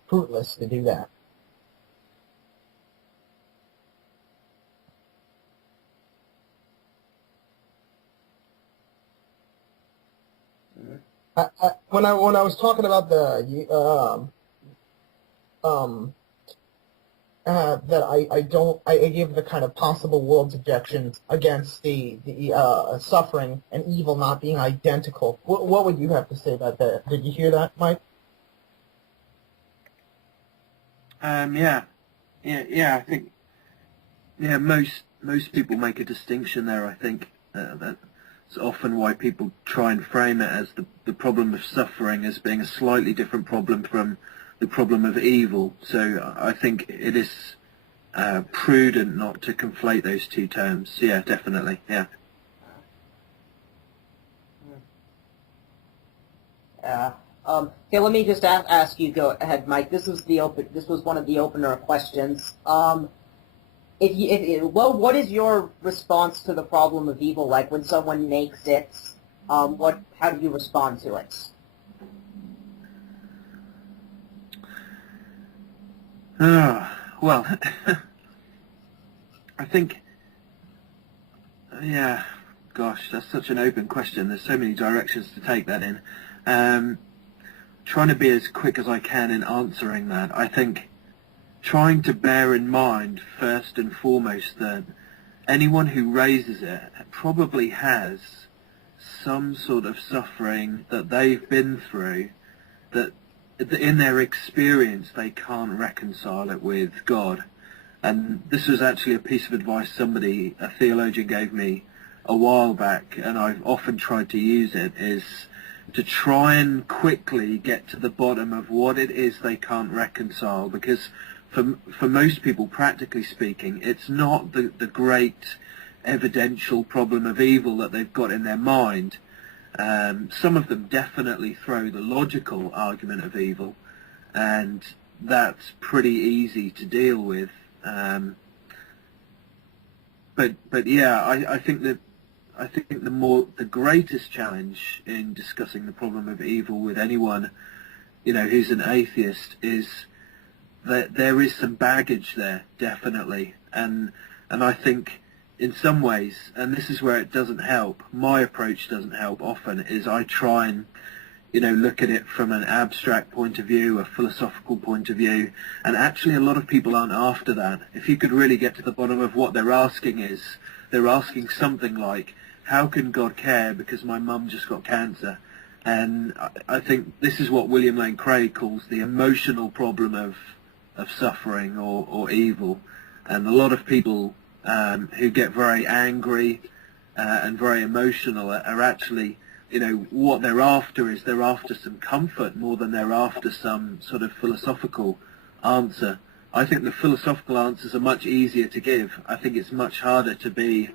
fruitless to do that. When I was talking about that I give the kind of possible worlds objections against the suffering and evil not being identical. What would you have to say about that? Did you hear that, Mike? I think most people make a distinction there. I think that's often why people try and frame it as the problem of suffering as being a slightly different problem from the problem of evil. So I think it is prudent not to conflate those two terms. Yeah, definitely. Yeah. Okay, let me just ask you. Go ahead, Mike. This was one of the opener questions. What is your response to the problem of evil? Like when someone makes it, how do you respond to it? Well, I think, gosh, that's such an open question. There's so many directions to take that in. Trying to be as quick as I can in answering that, I think trying to bear in mind first and foremost that anyone who raises it probably has some sort of suffering that they've been through that in their experience they can't reconcile it with God. And this was actually a piece of advice a theologian gave me a while back, and I've often tried to use it, is to try and quickly get to the bottom of what it is they can't reconcile, because for most people, practically speaking, it's not the great evidential problem of evil that they've got in their mind. Some of them definitely throw the logical argument of evil, and that's pretty easy to deal with. But yeah, I think the greatest challenge in discussing the problem of evil with anyone, who's an atheist, is that there is some baggage there, definitely, and I think in some ways, and this is where it doesn't help, my approach doesn't help often, is I try and look at it from an abstract point of view, a philosophical point of view, and actually a lot of people aren't after that. If you could really get to the bottom of what they're asking is, they're asking something like, how can God care because my mum just got cancer? And I think this is what William Lane Craig calls the emotional problem of suffering or evil. And a lot of people who get very angry and very emotional are actually, what they're after is they're after some comfort more than they're after some sort of philosophical answer. I think the philosophical answers are much easier to give. I think it's much harder to be,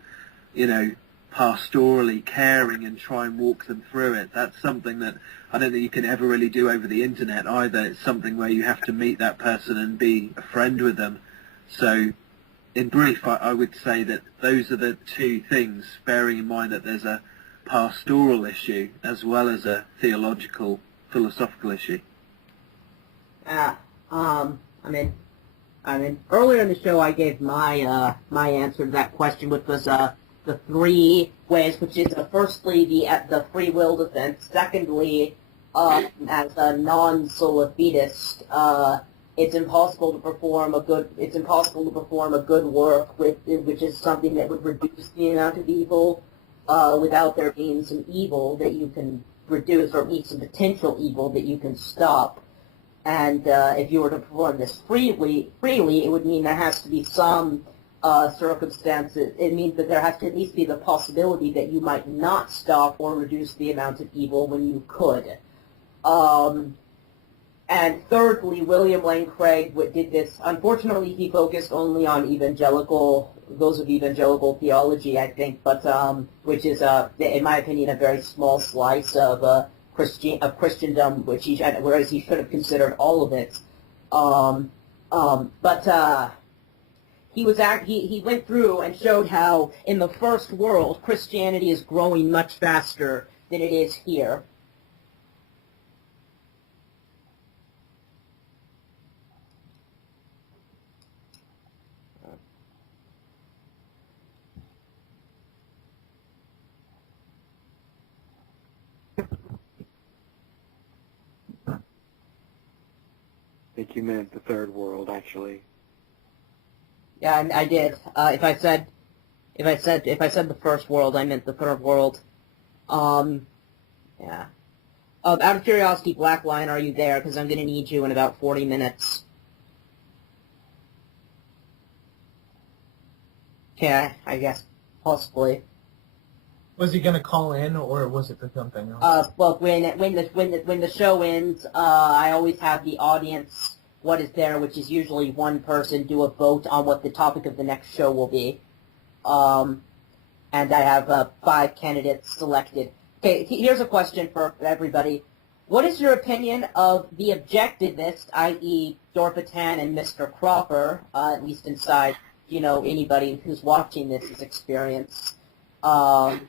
pastorally caring and try and walk them through it. That's something that I don't think you can ever really do over the internet either. It's something where you have to meet that person and be a friend with them. So in brief, I would say that those are the two things, bearing in mind that there's a pastoral issue as well as a theological, philosophical issue. I mean, earlier in the show I gave my answer to that question, which was the three ways, which is firstly the free will defense, secondly, as a non-salafitist, it's impossible to perform a good work which is something that would reduce the amount of evil without there being some evil that you can reduce, or at least some potential evil that you can stop. And if you were to perform this freely, it would mean there has to be some circumstances. It means that there has to at least be the possibility that you might not stop or reduce the amount of evil when you could. And thirdly, William Lane Craig did this. Unfortunately, he focused only on those of evangelical theology, I think, but which is, in my opinion, a very small slice of Christendom, whereas he should have considered all of it. He went through and showed how in the first world Christianity is growing much faster than it is here. I think you meant the third world, actually. Yeah, I did. If I said the first world, I meant the third world. Yeah. Out of curiosity, Black Lion, are you there? Because I'm going to need you in about 40 minutes. Okay, I guess possibly. Was he going to call in, or was it for something else? Well, when the show ends, I always have the audience, what is there, which is usually one person, do a vote on what the topic of the next show will be. And I have 5 candidates selected. Okay, here's a question for everybody. What is your opinion of the objectivist, i.e. Dorpatan and Mr. Cropper, at least inside, anybody who's watching this is experience? I've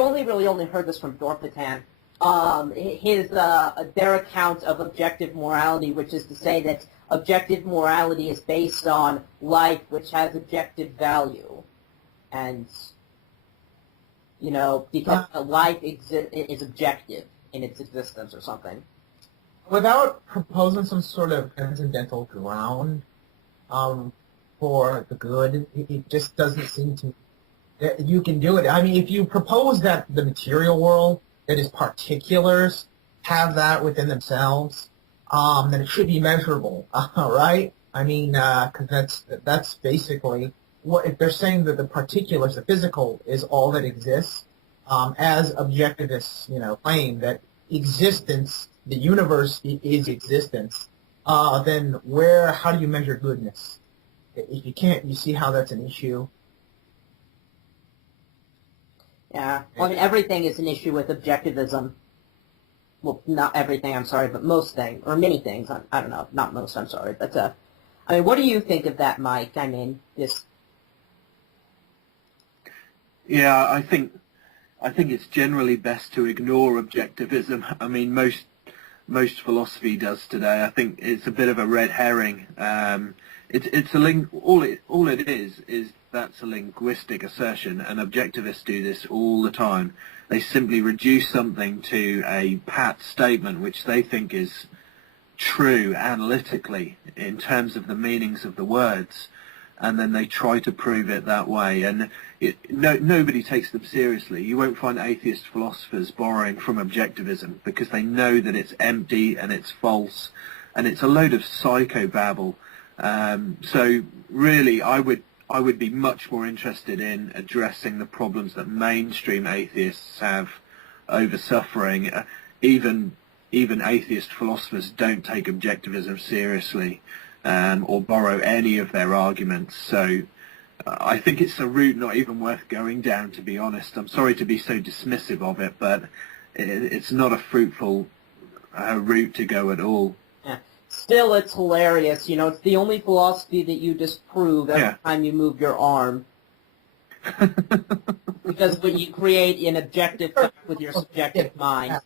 only really heard this from Dorpatan. Their account of objective morality, which is to say that objective morality is based on life, which has objective value, and because life is objective in its existence or something. Without proposing some sort of transcendental ground for the good, it just doesn't seem to. You can do it. I mean, if you propose that the material world, that is particulars, have that within themselves, then it should be measurable, right? I mean, because that's basically what, if they're saying that the particulars, the physical, is all that exists, as objectivists, claim that existence, the universe is existence, then how do you measure goodness? If you can't, you see how that's an issue. Yeah. Well, I mean, everything is an issue with objectivism. Well, not everything, I'm sorry, but most things, or many things. I don't know, not most, I'm sorry. But, I mean, what do you think of that, Mike? I mean, this... Yeah, I think it's generally best to ignore objectivism. I mean, most philosophy does today. I think it's a bit of a red herring. It's a all it is that's a linguistic assertion, and objectivists do this all the time. They simply reduce something to a pat statement which they think is true analytically in terms of the meanings of the words, and then they try to prove it that way. And nobody takes them seriously. You won't find atheist philosophers borrowing from objectivism because they know that it's empty and it's false and it's a load of psychobabble. So really, I would be much more interested in addressing the problems that mainstream atheists have over suffering. Even atheist philosophers don't take objectivism seriously, or borrow any of their arguments. So I think it's a route not even worth going down, to be honest. I'm sorry to be so dismissive of it, but it's not a fruitful route to go at all. Yeah. Still, it's hilarious. You know, it's the only philosophy that you disprove every time you move your arm. Because when you create an objective fact with your subjective mind.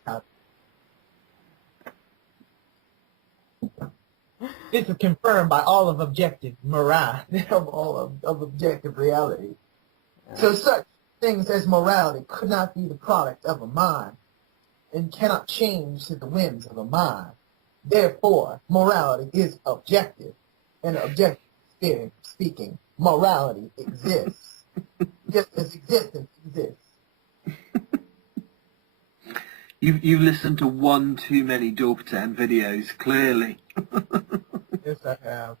This is confirmed by all of objective morality, of objective reality. So such things as morality could not be the product of a mind and cannot change to the whims of a mind. Therefore, morality is objective, and objectively speaking, morality exists, just as existence exists. You've listened to one too many Dorpatan videos, clearly. Yes, I have.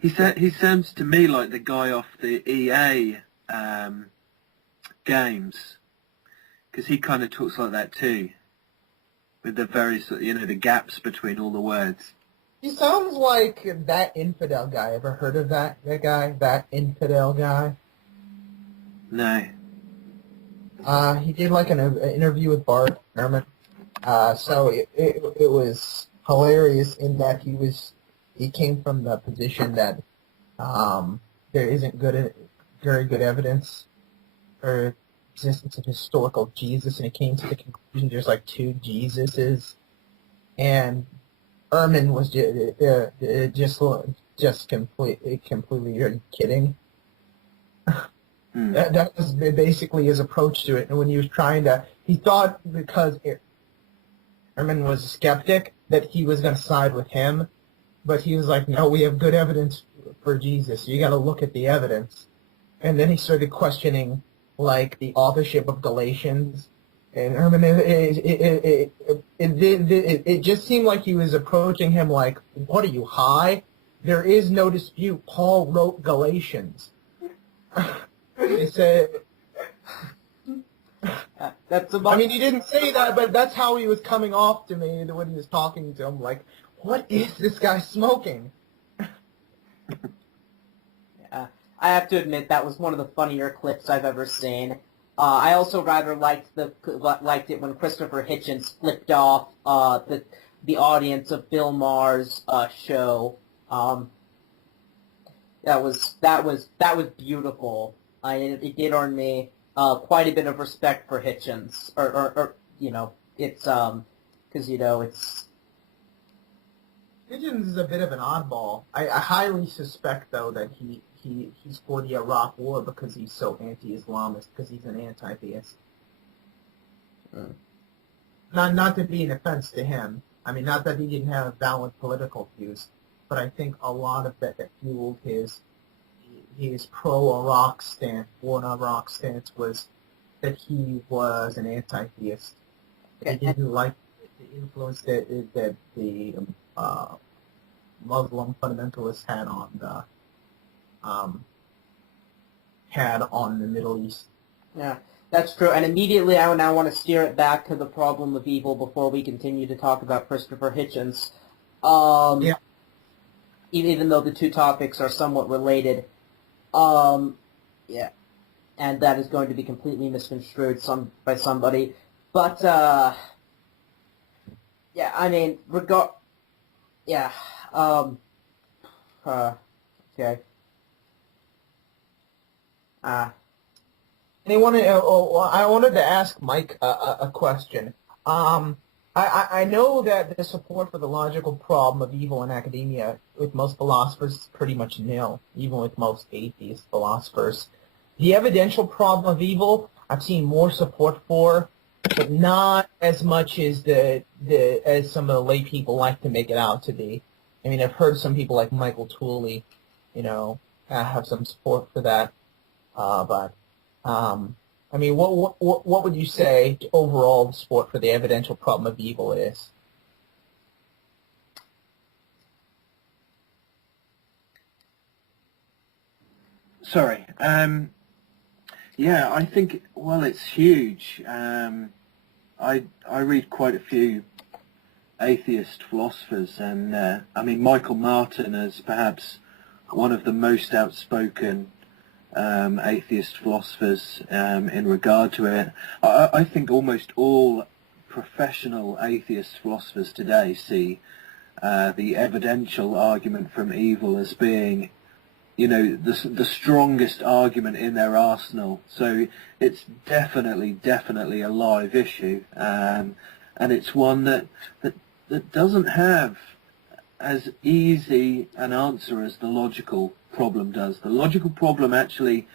He sounds to me like the guy off the EA games, because he kind of talks like that too, with the very, the gaps between all the words. He sounds like that infidel guy. Ever heard of that guy? That infidel guy? No. He did like an interview with Bart Ehrman. So it was hilarious in that he came from the position that there isn't very good evidence for existence of historical Jesus, and he came to the conclusion there's like two Jesuses, and Ehrman was just completely are you kidding? That was basically his approach to it. And when he was he thought because Ehrman was a skeptic that he was going to side with him, but he was like, no, we have good evidence for Jesus. You got to look at the evidence. And then he started questioning, like, the authorship of Galatians. And Ehrman, it just seemed like he was approaching him like, what are you, high? There is no dispute. Paul wrote Galatians. He said, I mean, he didn't say that, but that's how he was coming off to me when he was talking to him. Like, what is this guy smoking? Yeah, I have to admit that was one of the funnier clips I've ever seen. I also rather liked it when Christopher Hitchens flipped off the audience of Bill Maher's show. That was beautiful. It did earn me quite a bit of respect for Hitchens, or it's because it's. Hitchens is a bit of an oddball. I highly suspect though that he's for the Iraq War because he's so anti-Islamist, because he's an anti-theist. Not to be an offense to him. I mean, not that he didn't have valid political views, but I think a lot of that fueled his pro-Iraq stance, war-in-Iraq stance, was that he was an anti-theist. He didn't like the influence that the Muslim fundamentalists had on the Middle East. Yeah, that's true. And immediately I now want to steer it back to the problem of evil before we continue to talk about Christopher Hitchens. Even though the two topics are somewhat related. and that is going to be completely misconstrued by somebody. But yeah, I mean, yeah, okay. I wanted to ask Mike a question. I know that the support for the logical problem of evil in academia with most philosophers is pretty much nil, even with most atheist philosophers. The evidential problem of evil, I've seen more support for, but not as much as as some of the lay people like to make it out to be. I mean, I've heard some people like Michael Tooley, have some support for that, but. I mean, what would you say overall support for the evidential problem of evil is? Sorry. Yeah, I think, well, it's huge. I read quite a few atheist philosophers, and I mean, Michael Martin is perhaps one of the most outspoken atheist philosophers in regard to it. I think almost all professional atheist philosophers today see the evidential argument from evil as being, the strongest argument in their arsenal. So it's definitely a live issue, and it's one that doesn't have as easy an answer as the logical problem does. The logical problem actually,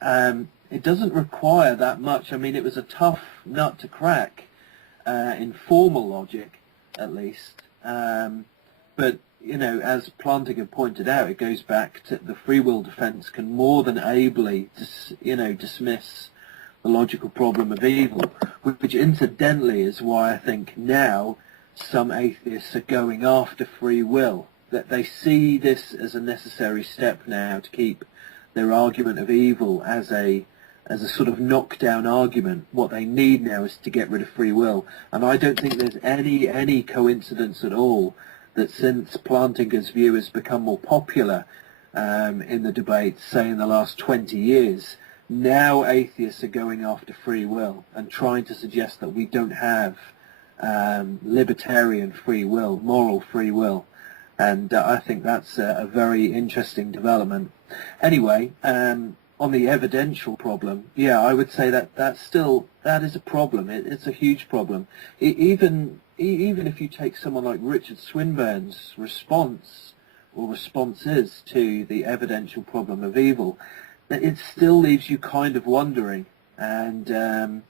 it doesn't require that much. I mean, it was a tough nut to crack in formal logic, at least. But, as Plantinga pointed out, it goes back to the free will defense can more than ably, dismiss the logical problem of evil, which incidentally is why I think now some atheists are going after free will, that they see this as a necessary step now to keep their argument of evil as a sort of knockdown argument. What they need now is to get rid of free will. And I don't think there's any coincidence at all that since Plantinga's view has become more popular in the debate, say in the last 20 years, now atheists are going after free will and trying to suggest that we don't have libertarian free will, moral free will. And I think that's a very interesting development. Anyway, on the evidential problem, yeah, I would say that that is a problem. It's a huge problem. Even if you take someone like Richard Swinburne's response or responses to the evidential problem of evil, it still leaves you kind of wondering. And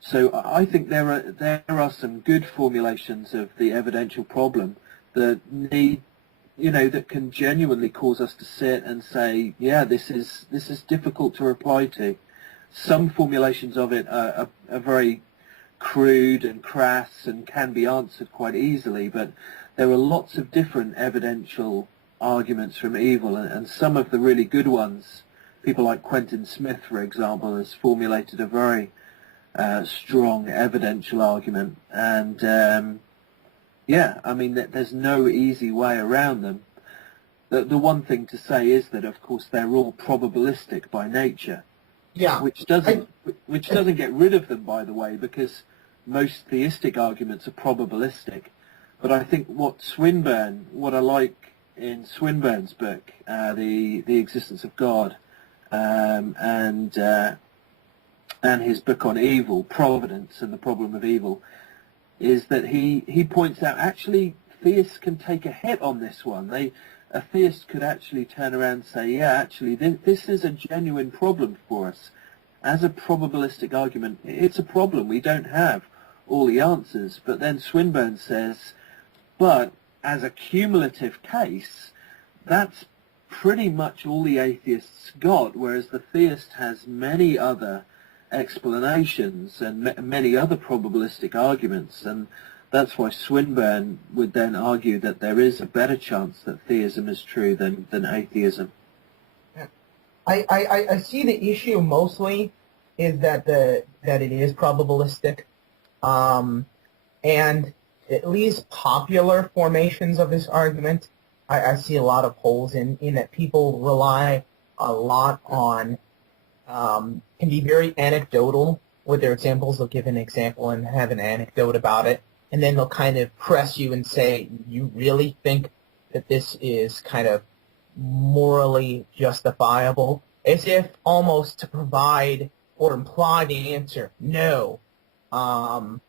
so I think there are some good formulations of the evidential problem that need, that can genuinely cause us to sit and say, yeah, this is difficult to reply to. Some formulations of it are very crude and crass and can be answered quite easily, but there are lots of different evidential arguments from evil, and some of the really good ones, people like Quentin Smith, for example, has formulated a very strong evidential argument, and yeah, I mean, there's no easy way around them. The one thing to say is that, of course, they're all probabilistic by nature, Yeah. which doesn't get rid of them, by the way, because most theistic arguments are probabilistic. But I think what I like in Swinburne's book, the Existence of God, and his book on evil, Providence and the Problem of Evil, is that he points out actually theists can take a hit on this one. A theist could actually turn around and say, yeah, actually this is a genuine problem for us. As a probabilistic argument, it's a problem. We don't have all the answers. But then Swinburne says, but as a cumulative case, that's pretty much all the atheists got, whereas the theist has many other explanations and many other probabilistic arguments, and that's why Swinburne would then argue that there is a better chance that theism is true than atheism. I see the issue mostly is that it is probabilistic, and at least popular formations of this argument, I see a lot of holes in that people rely a lot on can be very anecdotal with their examples. They'll give an example and have an anecdote about it, and then they'll kind of press you and say, you really think that this is kind of morally justifiable, as if almost to provide or imply the answer, no. To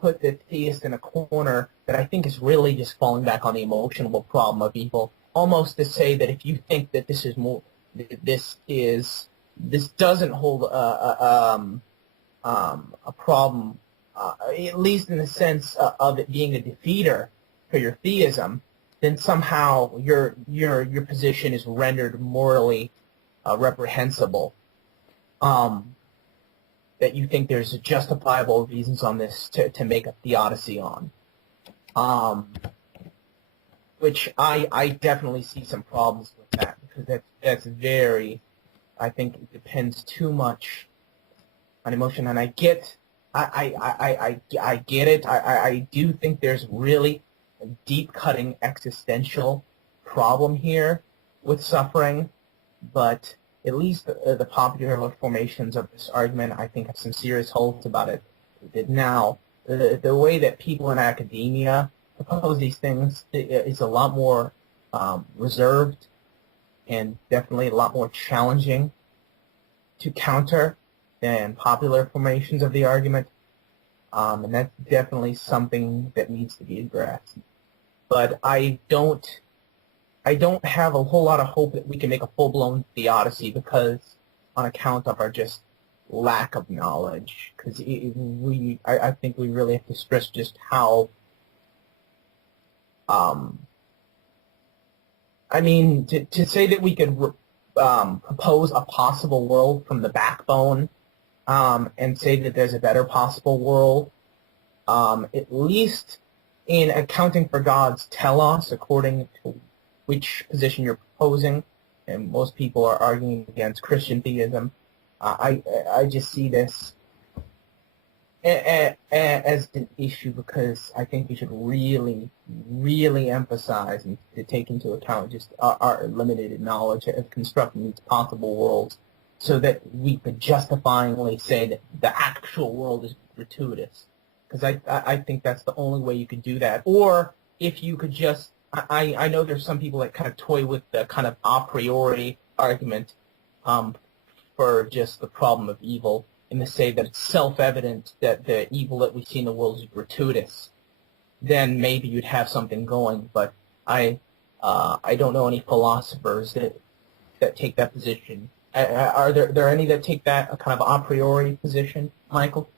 put the theist in a corner that I think is really just falling back on the emotional problem of evil, almost to say that if you think that this doesn't hold a problem, at least in the sense of it being a defeater for your theism, then somehow your position is rendered morally reprehensible. That you think there's justifiable reasons on this to make a theodicy on. Which I definitely see some problems with that, because that's very, I think it depends too much on emotion, and I get it. I do think there's really a deep-cutting existential problem here with suffering, but at least the popular formations of this argument, I think, have some serious holes about it. That now, the way that people in academia propose these things is a lot more reserved and definitely a lot more challenging to counter than popular formations of the argument. And that's definitely something that needs to be addressed. But I don't have a whole lot of hope that we can make a full-blown theodicy, because on account of our just lack of knowledge. Because I think we really have to stress just how, to say that we could propose a possible world from the backbone and say that there's a better possible world, at least in accounting for God's telos, according to which position you're proposing, and most people are arguing against Christian theism. I just see this as an issue, because I think we should really, really emphasize and to take into account just our limited knowledge of constructing these possible worlds, so that we could justifyingly say that the actual world is gratuitous. Because I think that's the only way you could do that. Or if you could just, I know there's some people that kind of toy with the kind of a priori argument for just the problem of evil, and to say that it's self-evident that the evil that we see in the world is gratuitous. Then maybe you'd have something going. But I don't know any philosophers that take that position. Are there any that take that kind of a priori position, Michael?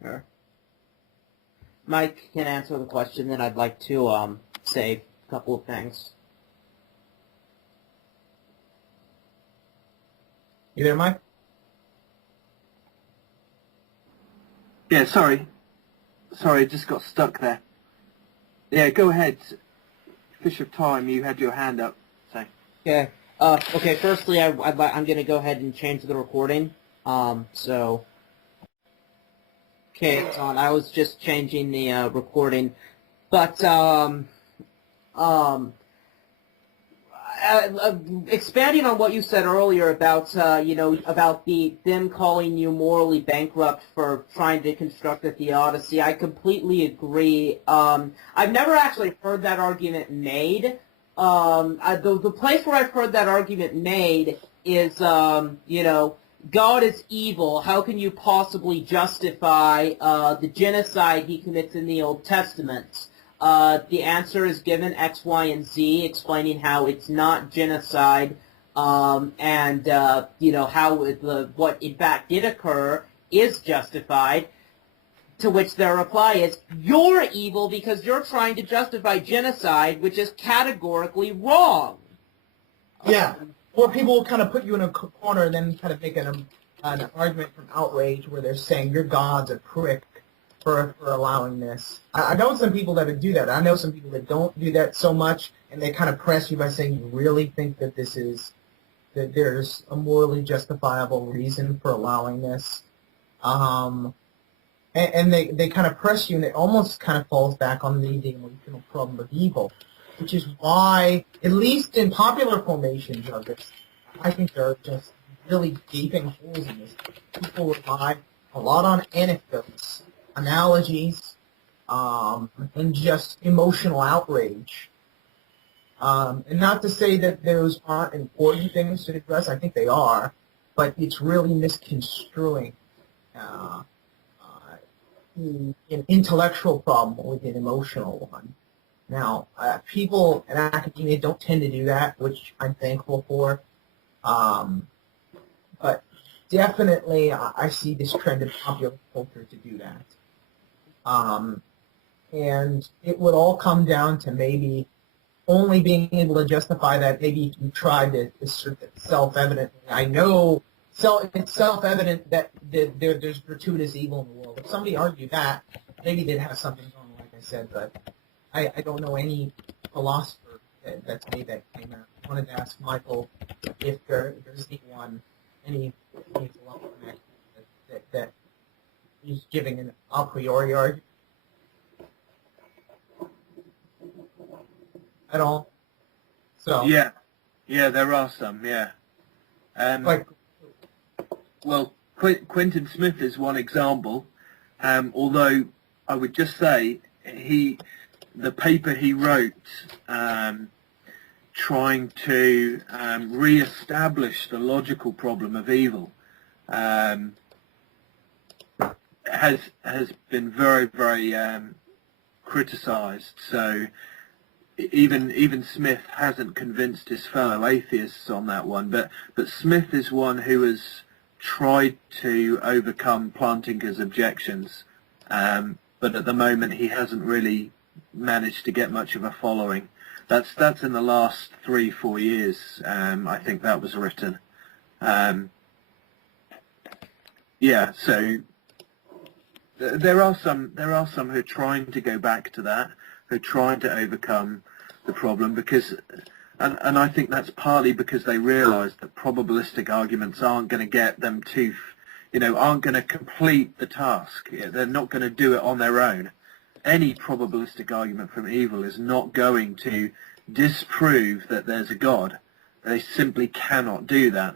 Sure. Mike can answer the question, then I'd like to say a couple of things. You there, Mike? Yeah, sorry, I just got stuck there. Yeah, go ahead. Fish of Time, you had your hand up. So. Okay. Okay. Firstly, I'm going to go ahead and change the recording. Okay, it's on. I was just changing the recording, but expanding on what you said earlier about about them calling you morally bankrupt for trying to construct a theodicy, I completely agree. I've never actually heard that argument made. The place where I've heard that argument made is God is evil. How can you possibly justify the genocide he commits in the Old Testament? The answer is given X, Y, and Z, explaining how it's not genocide, and how what in fact did occur is justified. To which their reply is, "You're evil because you're trying to justify genocide, which is categorically wrong." Yeah. Or people will kind of put you in a corner and then kind of make an argument from outrage where they're saying your God's a prick for allowing this. I know some people that would do that. I know some people that don't do that so much, and they kind of press you by saying, you really think that that there's a morally justifiable reason for allowing this? and they kind of press you, and it almost kind of falls back on the emotional problem of evil, which is why, at least in popular formations of this, I think there are just really gaping holes in this. People rely a lot on anecdotes, analogies, and just emotional outrage. And not to say that those aren't important things to address, I think they are, but it's really misconstruing an intellectual problem with an emotional one. Now, people in academia don't tend to do that, which I'm thankful for. But definitely, I see this trend in popular culture to do that. And it would all come down to maybe only being able to justify that maybe if you tried to assert that self-evidently. I know it's self-evident that there's gratuitous evil in the world. If somebody argued that, maybe they'd have something wrong, like I said, but I don't know any philosopher that's made that claim. I wanted to ask Michael if there's any philosopher that is giving an a priori argument at all. So Yeah, there are some. Yeah. like Well, Quentin Smith is one example. Although I would just say the paper he wrote trying to re-establish the logical problem of evil has been very, very criticised. So even Smith hasn't convinced his fellow atheists on that one. But Smith is one who has tried to overcome Plantinga's objections, but at the moment he hasn't really managed to get much of a following. That's in the last 3-4 years. I think that was written. So there are some who are trying to go back to that, who are trying to overcome the problem, because and I think that's partly because they realise that probabilistic arguments aren't going to get them aren't going to complete the task. They're not going to do it on their own. Any probabilistic argument from evil is not going to disprove that there's a God. They simply cannot do that.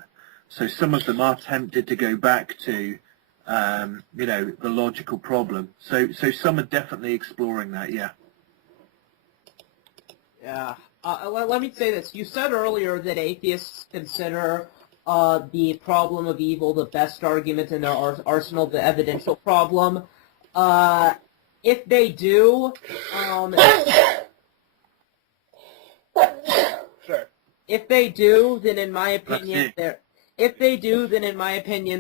So some of them are tempted to go back to, the logical problem. So some are definitely exploring that, yeah. Yeah. Let me say this. You said earlier that atheists consider the problem of evil the best argument in their arsenal, the evidential problem. If they do, Sure. if they do, then in my opinion,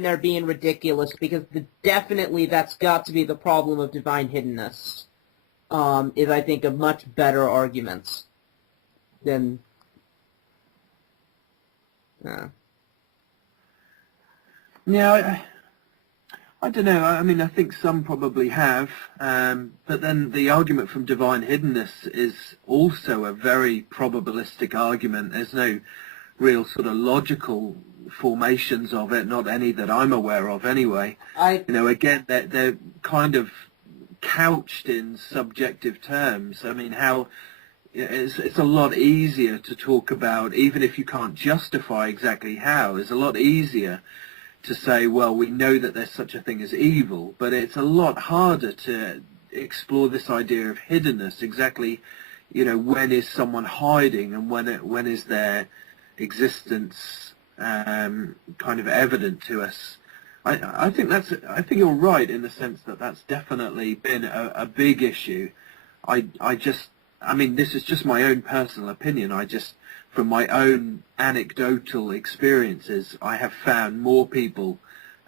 they're being ridiculous, because definitely that's got to be the problem of divine hiddenness. Is, I think, a much better argument than. Yeah, I don't know. I mean, I think some probably have, but then the argument from divine hiddenness is also a very probabilistic argument. There's no real sort of logical formations of it, not any that I'm aware of anyway. Again, they're kind of couched in subjective terms. I mean, it's a lot easier to talk about, even if you can't justify exactly how. It's a lot easier to say, well, we know that there's such a thing as evil, but it's a lot harder to explore this idea of hiddenness. Exactly, when is someone hiding, and when is their existence kind of evident to us? I think you're right in the sense that that's definitely been a big issue. I mean, this is just my own personal opinion. From my own anecdotal experiences, I have found more people,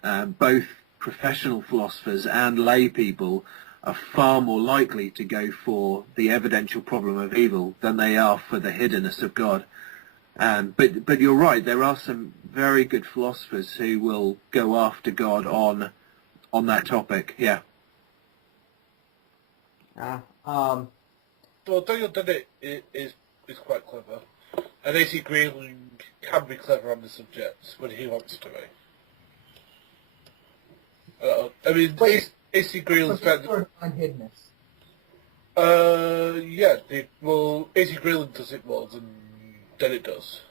both professional philosophers and lay people, are far more likely to go for the evidential problem of evil than they are for the hiddenness of God. But you're right, there are some very good philosophers who will go after God on that topic, yeah. Well, Daniel Dennett is quite clever. And A.C. Grayling can be clever on the subject when he wants to be. I mean, AC Greeland's But better. sort of unhiddenness. Yeah, AC Greeland does it more than it does.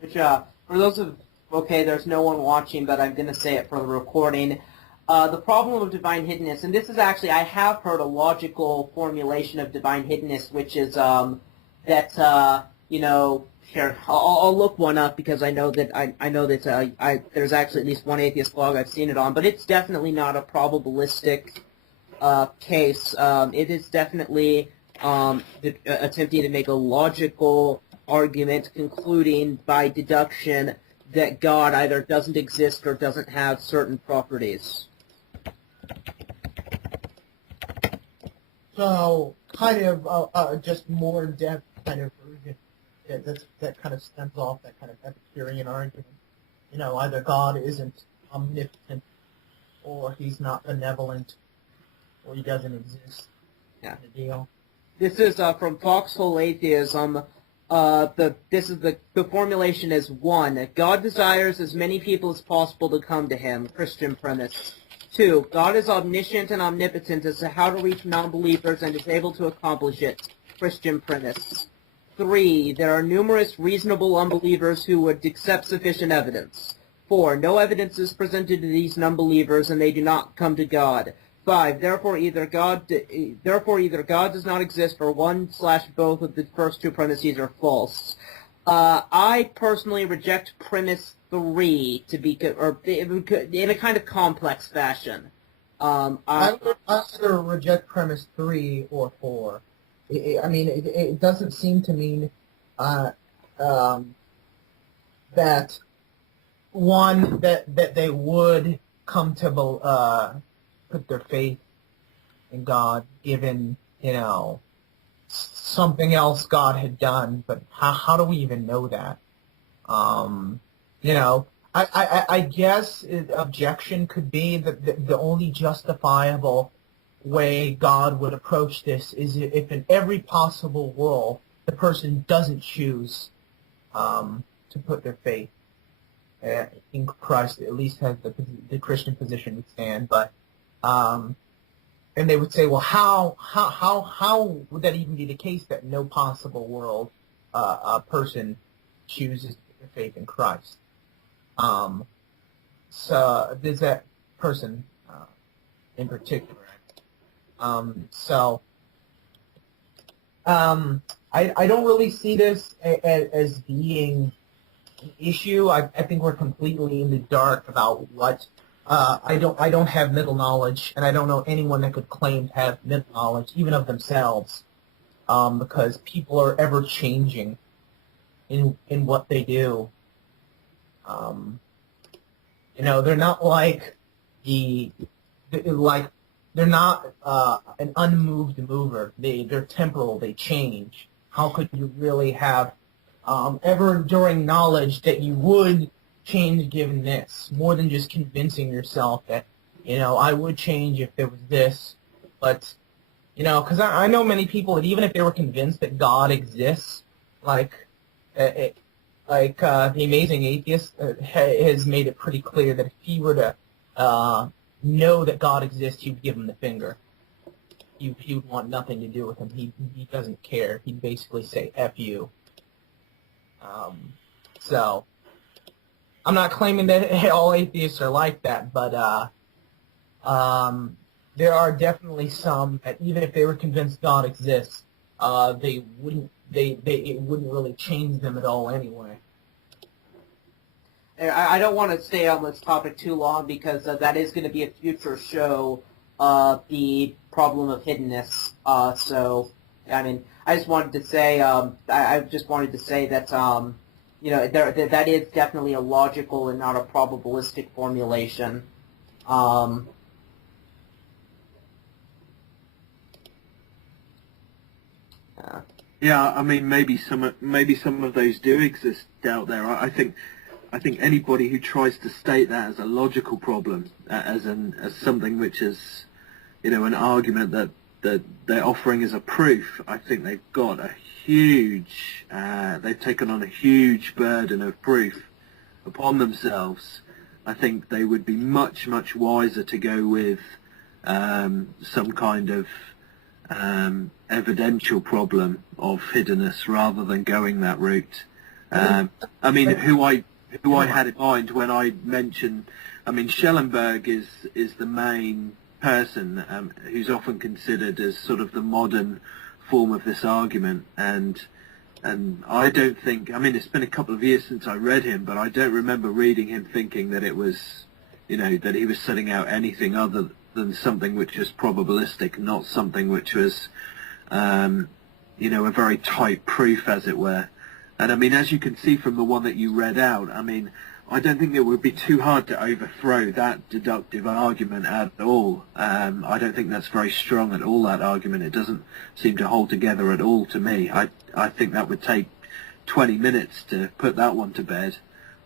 Which, for those of, okay, there's no one watching, but I'm going to say it for the recording. The problem of divine hiddenness, and this is actually, I have heard a logical formulation of divine hiddenness, which is that, here, I'll look one up because I know that there's actually at least one atheist blog I've seen it on, but it's definitely not a probabilistic case. It is definitely attempting to make a logical argument concluding by deduction that God either doesn't exist or doesn't have certain properties. So, kind of just more in-depth kind of version that kind of stems off that kind of Epicurean argument. Either God isn't omnipotent, or he's not benevolent, or he doesn't exist. Yeah. Kind of deal. This is from Foxhole Atheism. The formulation is 1. God desires as many people as possible to come to him. Christian premise. 2. God is omniscient and omnipotent as to how to reach non-believers and is able to accomplish it. Christian premise. 3. There are numerous reasonable unbelievers who would accept sufficient evidence. 4. No evidence is presented to these non-believers and they do not come to God. 5. Therefore, either God does not exist, or one/both of the first two premises are false. I personally reject premise 3 to be, in a kind of complex fashion. I would either reject premise 3 or 4. It doesn't seem to mean that one that they would come to put their faith in God, given something else God had done. But how do we even know that? I guess objection could be that the only justifiable way God would approach this is if in every possible world the person doesn't choose to put their faith in Christ, at least has the Christian position would stand. But and they would say, well, how would that even be the case that no possible world a person chooses to put their faith in Christ? So there's that person in particular. I don't really see this as being an issue. I think we're completely in the dark about what. I don't have middle knowledge, and I don't know anyone that could claim to have middle knowledge, even of themselves, because people are ever changing in what they do. They're not they're not an unmoved mover. They're temporal. They change. How could you really have ever enduring knowledge that you would change given this, more than just convincing yourself that I would change if there was this? But because I know many people that even if they were convinced that God exists, the Amazing Atheist has made it pretty clear that if he were to know that God exists, he would give him the finger. He would want nothing to do with him. He doesn't care. He'd basically say F you. So I'm not claiming that all atheists are like that, but there are definitely some that even if they were convinced God exists, it wouldn't really change them at all anyway. I don't want to stay on this topic too long because that is going to be a future show, the problem of hiddenness. I just wanted to say, that that is definitely a logical and not a probabilistic formulation. Yeah, maybe some of those do exist out there. I think anybody who tries to state that as a logical problem, as something which is, an argument that they're offering as a proof, I think they've got they've taken on a huge burden of proof upon themselves I think they would be much, much wiser to go with some kind of evidential problem of hiddenness rather than going that route. I mean, who I had in mind when I mentioned, I mean, Schellenberg is the main person who's often considered as sort of the modern form of this argument, and I don't think, I mean, it's been a couple of years since I read him, but I don't remember reading him thinking that it was, you know, that he was setting out anything other than something which was probabilistic, not something which was, you know, a very tight proof, as it were. And I mean, as you can see from the one that you read out, I mean, I don't think it would be too hard to overthrow that deductive argument at all. I don't think that's very strong at all, that argument. It doesn't seem to hold together at all to me. I think that would take 20 minutes to put that one to bed.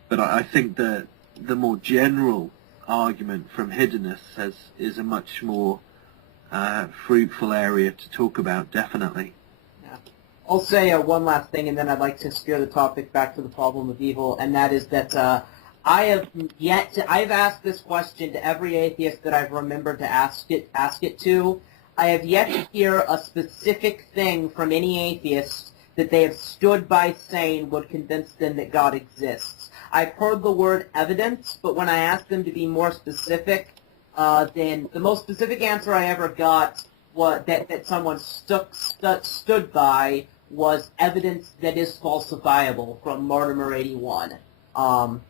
But I think that the more general argument from hiddenness is a much more fruitful area to talk about, definitely. I'll say one last thing, and then I'd like to steer the topic back to the problem of evil, and that is that I've asked this question to every atheist that I've remembered to ask it to. I have yet to hear a specific thing from any atheist that they have stood by saying would convince them that God exists. I've heard the word evidence, but when I asked them to be more specific, then the most specific answer I ever got that someone stood by was evidence that is falsifiable from Mortimer 81. And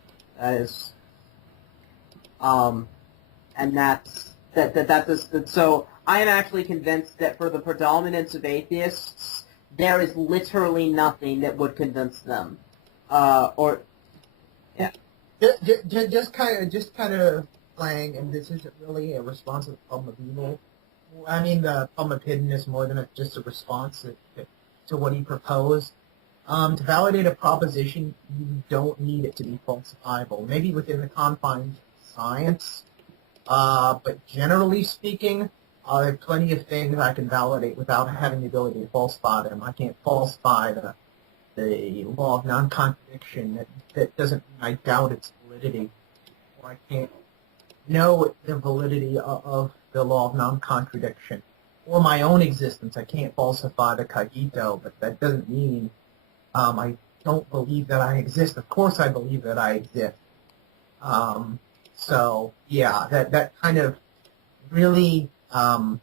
so I am actually convinced that for the predominance of atheists, there is literally nothing that would convince them. Just kind of playing, and this isn't really a response to the problem of evil. I mean, the problem of hiddenness more than just a response to what he proposed. To validate a proposition, you don't need it to be falsifiable. Maybe within the confines of science, but generally speaking, there are plenty of things I can validate without having the ability to falsify them. I can't falsify the law of non-contradiction. That doesn't mean I doubt its validity, or I can't know the validity of the law of non-contradiction. Or my own existence. I can't falsify the cogito, but that doesn't mean I don't believe that I exist. Of course I believe that I exist. So, yeah, that kind of really I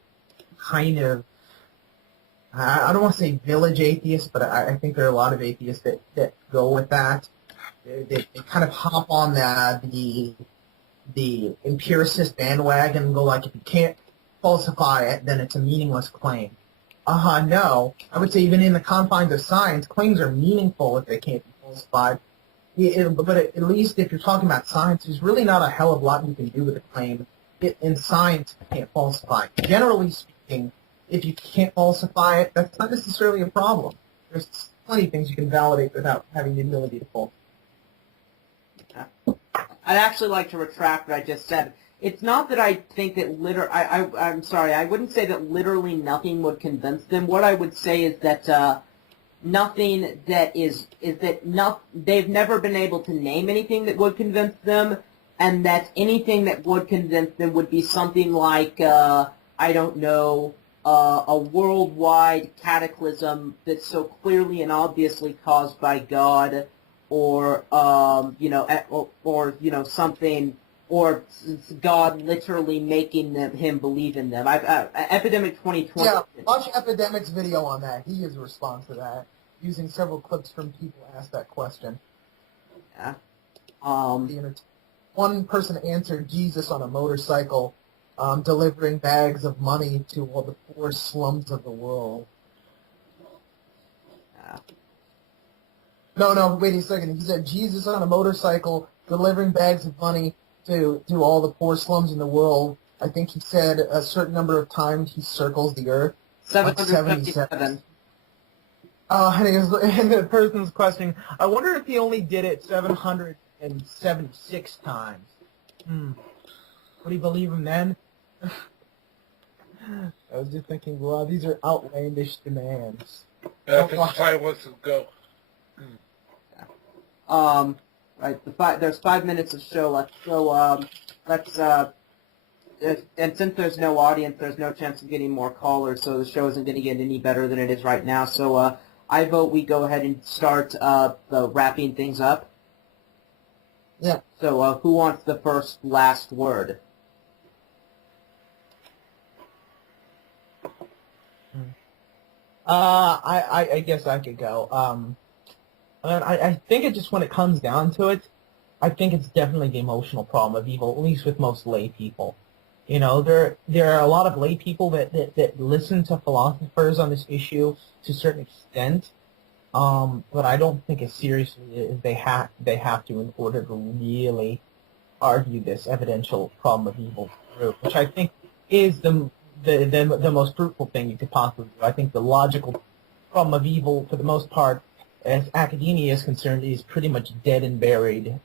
don't want to say village atheists, but I think there are a lot of atheists that go with that. They kind of hop on the empiricist bandwagon and go like, if you can't falsify it, then it's a meaningless claim. No. I would say even in the confines of science, claims are meaningful if they can't be falsified. But at least if you're talking about science, there's really not a hell of a lot you can do with a claim in science if you can't falsify it. Generally speaking, if you can't falsify it, that's not necessarily a problem. There's plenty of things you can validate without having the ability to falsify. I'd actually like to retract what I just said. It's not that I think that I'm sorry, I wouldn't say that literally nothing would convince them. What I would say is that nothing that they've never been able to name anything that would convince them, and that anything that would convince them would be something like, I don't know, a worldwide cataclysm that's so clearly and obviously caused by God, or something, or God literally making him believe in them. Epidemic 2020. Yeah, watch Epidemic's video on that. He gives a response to that, using several clips from people asked that question. Yeah. One person answered Jesus on a motorcycle, delivering bags of money to all the poor slums of the world. Yeah. No, wait a second. He said Jesus on a motorcycle delivering bags of money to all the poor slums in the world. I think he said a certain number of times he circles the earth. 777. And the person's questioning, I wonder if he only did it 776 times. Would he believe him then? I was just thinking, wow, these are outlandish demands. I think time wants to go. Right. There's 5 minutes of show left. So and since there's no audience, there's no chance of getting more callers. So the show isn't going to get any better than it is right now. So I vote we go ahead and start the wrapping things up. Yeah. So who wants the last word? I guess I could go. I think it just, when it comes down to it, I think it's definitely the emotional problem of evil, at least with most lay people. You know, there are a lot of lay people that listen to philosophers on this issue to a certain extent, but I don't think as seriously as they have to in order to really argue this evidential problem of evil through, which I think is the most fruitful thing you could possibly do. I think the logical problem of evil, for the most part, as academia is concerned, is pretty much dead and buried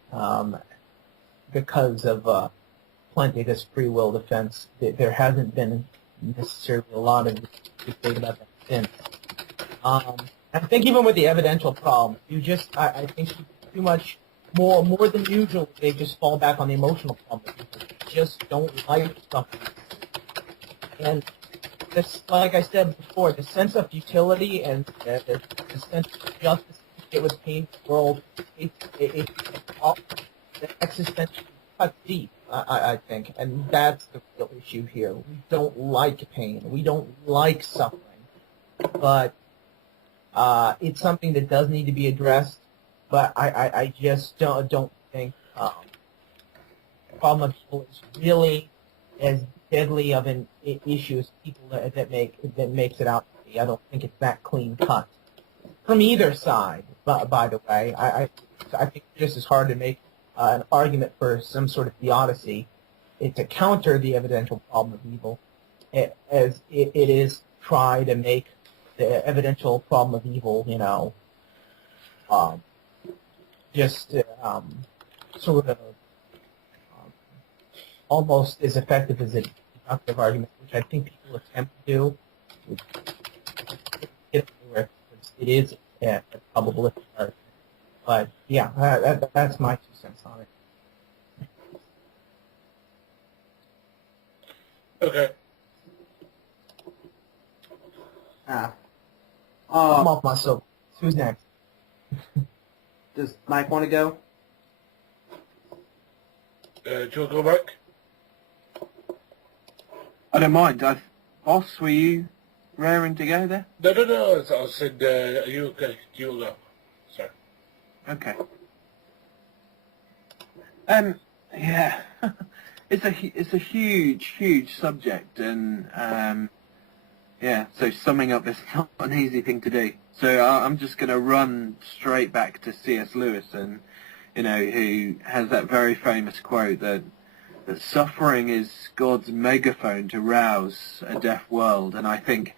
because of plenty of this free will defense. There hasn't been necessarily a lot of debate about that since. I think even with the evidential problem, I think too much more than usual. They just fall back on the emotional problem. People just don't like something. And this, like I said before, the sense of futility and the sense of justice it would paint the world, the existential cut deep, I think, and that's the real issue here. We don't like pain. We don't like suffering, but it's something that does need to be addressed. But I just don't think the problem of evil is really as deadly of an issue as people that makes it out to be. I don't think it's that clean cut from either side. By the way, I think it's just as hard to make an argument for some sort of theodicy to counter the evidential problem of evil as it is try to make the evidential problem of evil, just sort of almost as effective as a deductive argument, which I think people attempt to do. It is a probabilistic argument. But, yeah, that's my 2 cents on it. Okay. I'm off my soap. Who's next? Does Mike want to go? Do you want to go back? I don't mind. Boss, were you raring to go there? No. I said, are you okay? You'll go. Sorry. Okay. Yeah, it's a huge subject, and yeah. So summing up is not an easy thing to do. So I'm just going to run straight back to C.S. Lewis, and who has that very famous quote that suffering is God's megaphone to rouse a deaf world. And I think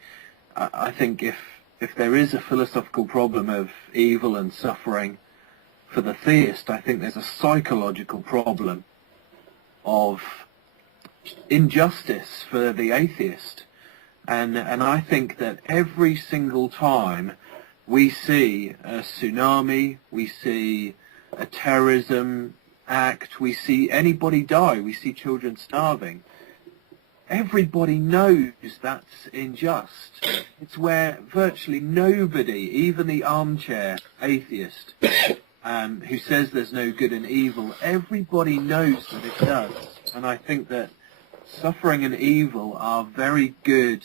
if there is a philosophical problem of evil and suffering for the theist, I think there's a psychological problem of injustice for the atheist. And I think that every single time we see a tsunami, we see a terrorism act, we see anybody die, we see children starving, everybody knows that's unjust. It's where virtually nobody, even the armchair atheist, who says there's no good and evil, everybody knows that it does. And I think that suffering and evil are very good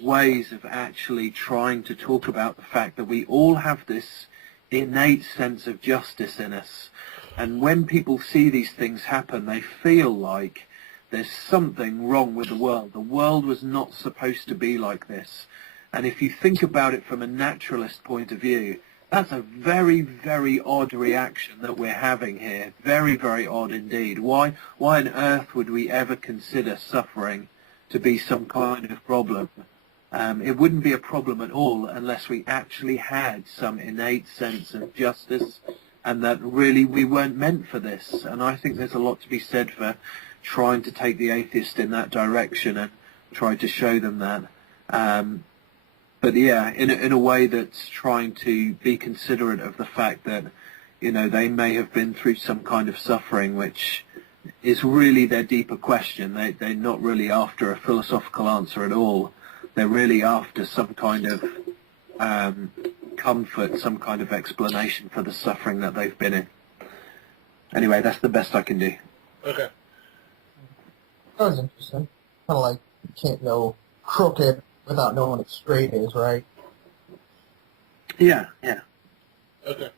ways of actually trying to talk about the fact that we all have this innate sense of justice in us. And when people see these things happen, they feel like there's something wrong with the world. The world was not supposed to be like this. And if you think about it from a naturalist point of view, that's a very, very odd reaction that we're having here. Very, very odd indeed. Why on earth would we ever consider suffering to be some kind of problem? It wouldn't be a problem at all unless we actually had some innate sense of justice and that really we weren't meant for this. And I think there's a lot to be said for trying to take the atheist in that direction and try to show them that. But yeah, in a way that's trying to be considerate of the fact that, you know, they may have been through some kind of suffering which is really their deeper question. They're not really after a philosophical answer at all. They're really after some kind of comfort, some kind of explanation for the suffering that they've been in. Anyway, that's the best I can do. Okay. That was interesting. Kind of like you can't know crooked without knowing what straight is, right? Yeah, yeah. Okay.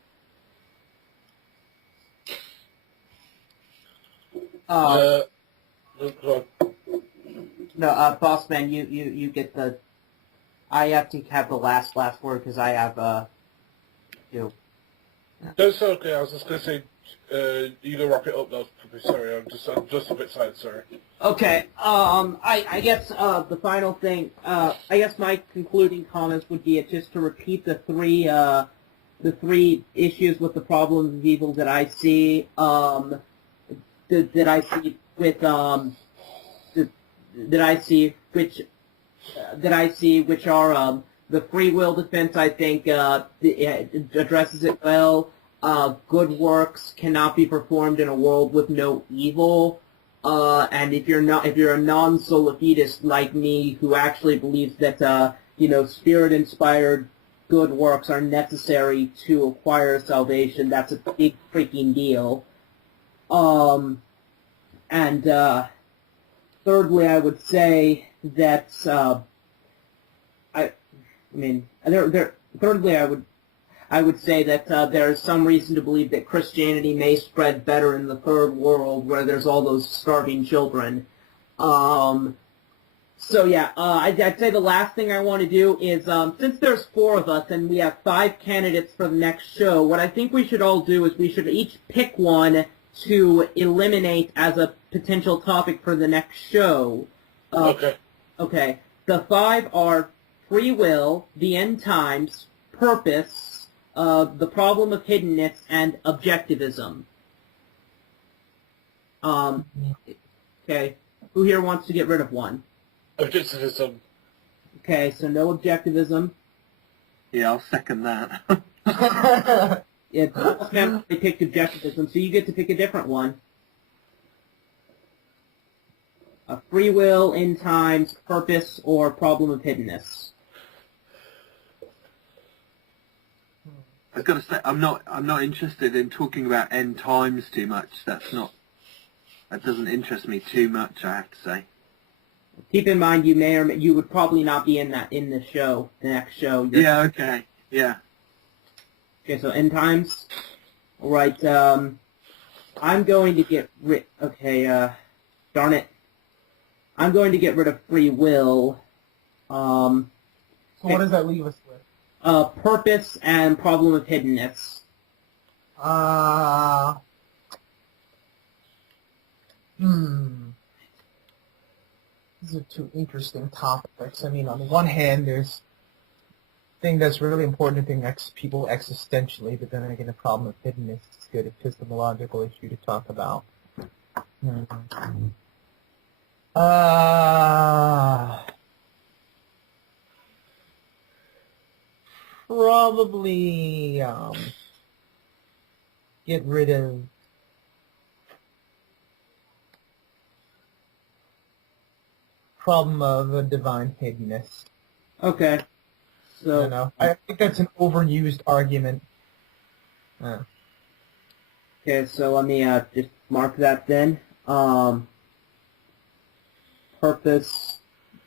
Uh, Go on. no, Bossman, you get the. I have to have the last word because I have you. That's okay. I was just going to say, you can wrap it up though. Sorry, I'm just a bit tired. Sorry. Okay. I guess the final thing. I guess my concluding comments would be just to repeat the three issues with the problems of evil that I see. That I see with that I see which are the free will defense. I think it addresses it well. Good works cannot be performed in a world with no evil. And if you're a non-solipedist like me, who actually believes that spirit-inspired good works are necessary to acquire salvation, that's a big freaking deal. And thirdly, I would say that thirdly, I would say that there is some reason to believe that Christianity may spread better in the third world, where there's all those starving children. So yeah, I'd say the last thing I want to do is, since there's 4 of us and we have 5 candidates for the next show, what I think we should all do is we should each pick one to eliminate as a potential topic for the next show. Okay. Okay. The 5 are free will, the end times, purpose, the problem of hiddenness, and objectivism. Okay. Who here wants to get rid of one? Objectivism. Okay, so no objectivism. Yeah, I'll second that. Yeah, Bossman picked objectivism, so you get to pick a different one. Free will, end times, purpose, or problem of hiddenness. I've got to say, I'm not interested in talking about end times too much. That doesn't interest me too much, I have to say. Keep in mind, you would probably not be in the next show. Yeah. Okay. Yeah. Okay, so end times. All right. I'm going to get rid. Okay. Darn it. I'm going to get rid of free will. So what does that leave us with? Purpose and problem of hiddenness. These are 2 interesting topics. I mean, on the one hand, there's a thing that's really important to people existentially, but then again, the problem of hiddenness is good epistemological issue to talk about. Probably get rid of problem of a divine hiddenness. Okay. So. No. I think that's an overused argument. Okay, so let me just mark that then. Purpose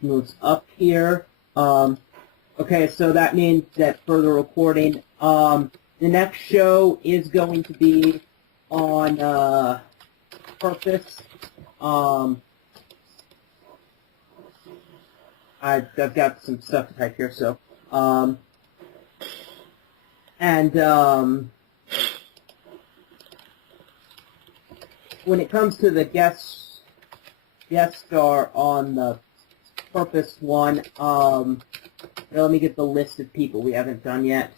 moves up here. Okay, so that means that for the recording, the next show is going to be on purpose. I've got some stuff to type here, so when it comes to the guest star on the purpose one, let me get the list of people we haven't done yet.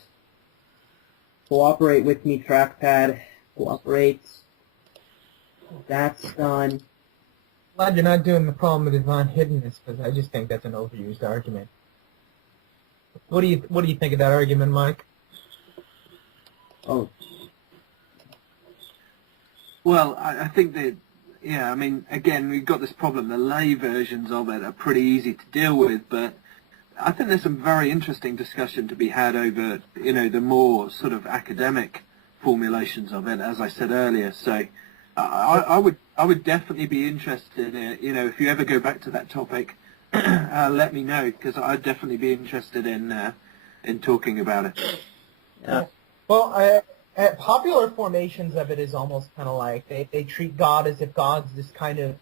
Cooperate with me, trackpad. Cooperate. That's done. Glad you're not doing the problem of divine hiddenness, because I just think that's an overused argument. What do you think of that argument, Mike? Oh, Well, I think that, yeah, I mean, again, we've got this problem. The lay versions of it are pretty easy to deal with, but I think there's some very interesting discussion to be had over, the more sort of academic formulations of it, as I said earlier. So I would definitely be interested in, if you ever go back to that topic, let me know, because I'd definitely be interested in talking about it. Yeah. Well, popular formations of it is almost kind of like they treat God as if God's this kind of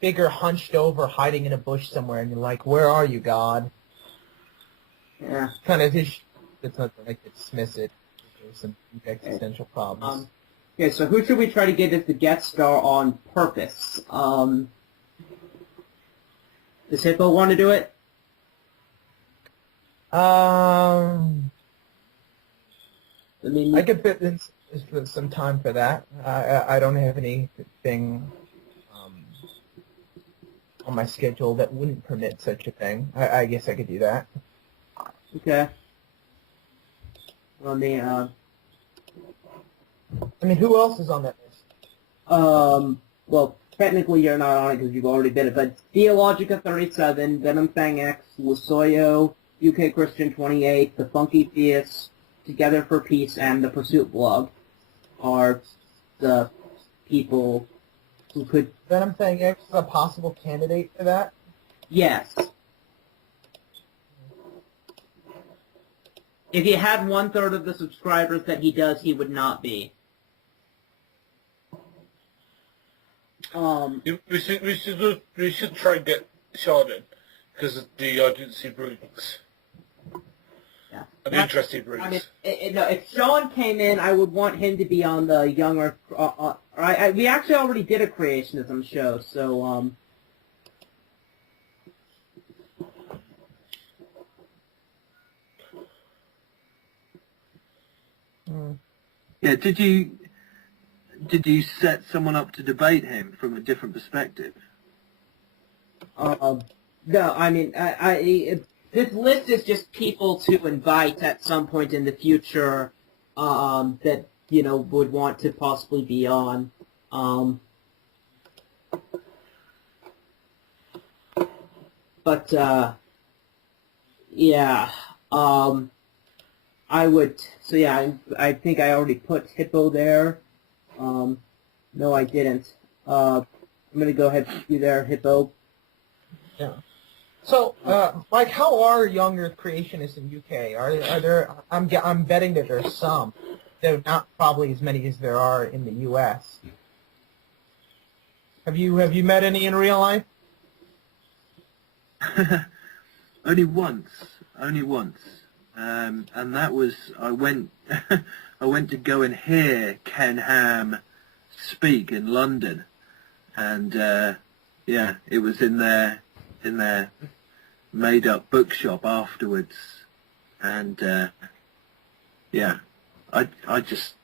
figure hunched over, hiding in a bush somewhere, and you're like, "Where are you, God?" Yeah. Kind of it's not like to dismiss it. There's some existential problems. Okay, so who should we try to get as the guest star on purpose? Does Hippo want to do it? I mean, could fit in some time for that. I don't have anything on my schedule that wouldn't permit such a thing. I guess I could do that. Okay. Let me, I mean, who else is on that list? well, technically you're not on it because you've already been it, but Theologica 37, Venom Fang X, Lusoyo, UK Christian 28, The Funky Theists, Together for Peace, and The Pursuit Blog are the people who could... Venom Fang X is a possible candidate for that? Yes. If he had 1/3 of the subscribers that he does, he would not be. We should try and get Sean in, because of the audience he brings. Yeah. And the interest he brings. I mean, no, if Sean came in, I would want him to be on the younger... we actually already did a creationism show, so... Yeah, did you set someone up to debate him from a different perspective? No, I mean, this list is just people to invite at some point in the future that, would want to possibly be on. But, yeah, I would, so yeah, I think I already put Hippo there. No, I didn't. I'm going to go ahead and put you there, Hippo. Yeah. So, Mike, how are young Earth creationists in UK? Are there? I'm betting that there's some, though not probably as many as there are in the US. Have you met any in real life? Only once. And that was, I went to go and hear Ken Ham speak in London, and yeah, it was in their made-up bookshop afterwards, and yeah, I just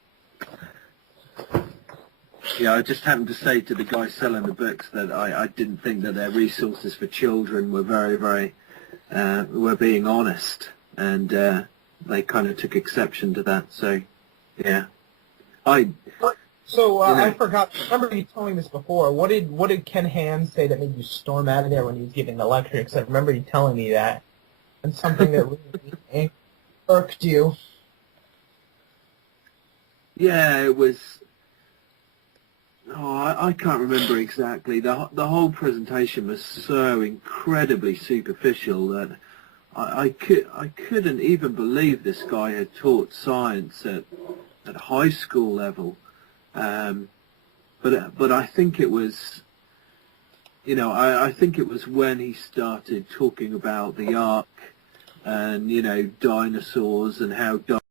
happened to say to the guy selling the books that I didn't think that their resources for children were very were being honest. And they kind of took exception to that. So, yeah, I forgot. Remember you told me this before. What did Ken Ham say that made you storm out of there when he was giving the lecture? Because I remember you telling me that, and something that really irked you. Yeah, it was. Oh, I can't remember exactly. The whole presentation was so incredibly superficial that I couldn't even believe this guy had taught science at high school level, but I think it was, I think it was when he started talking about the Ark and dinosaurs and how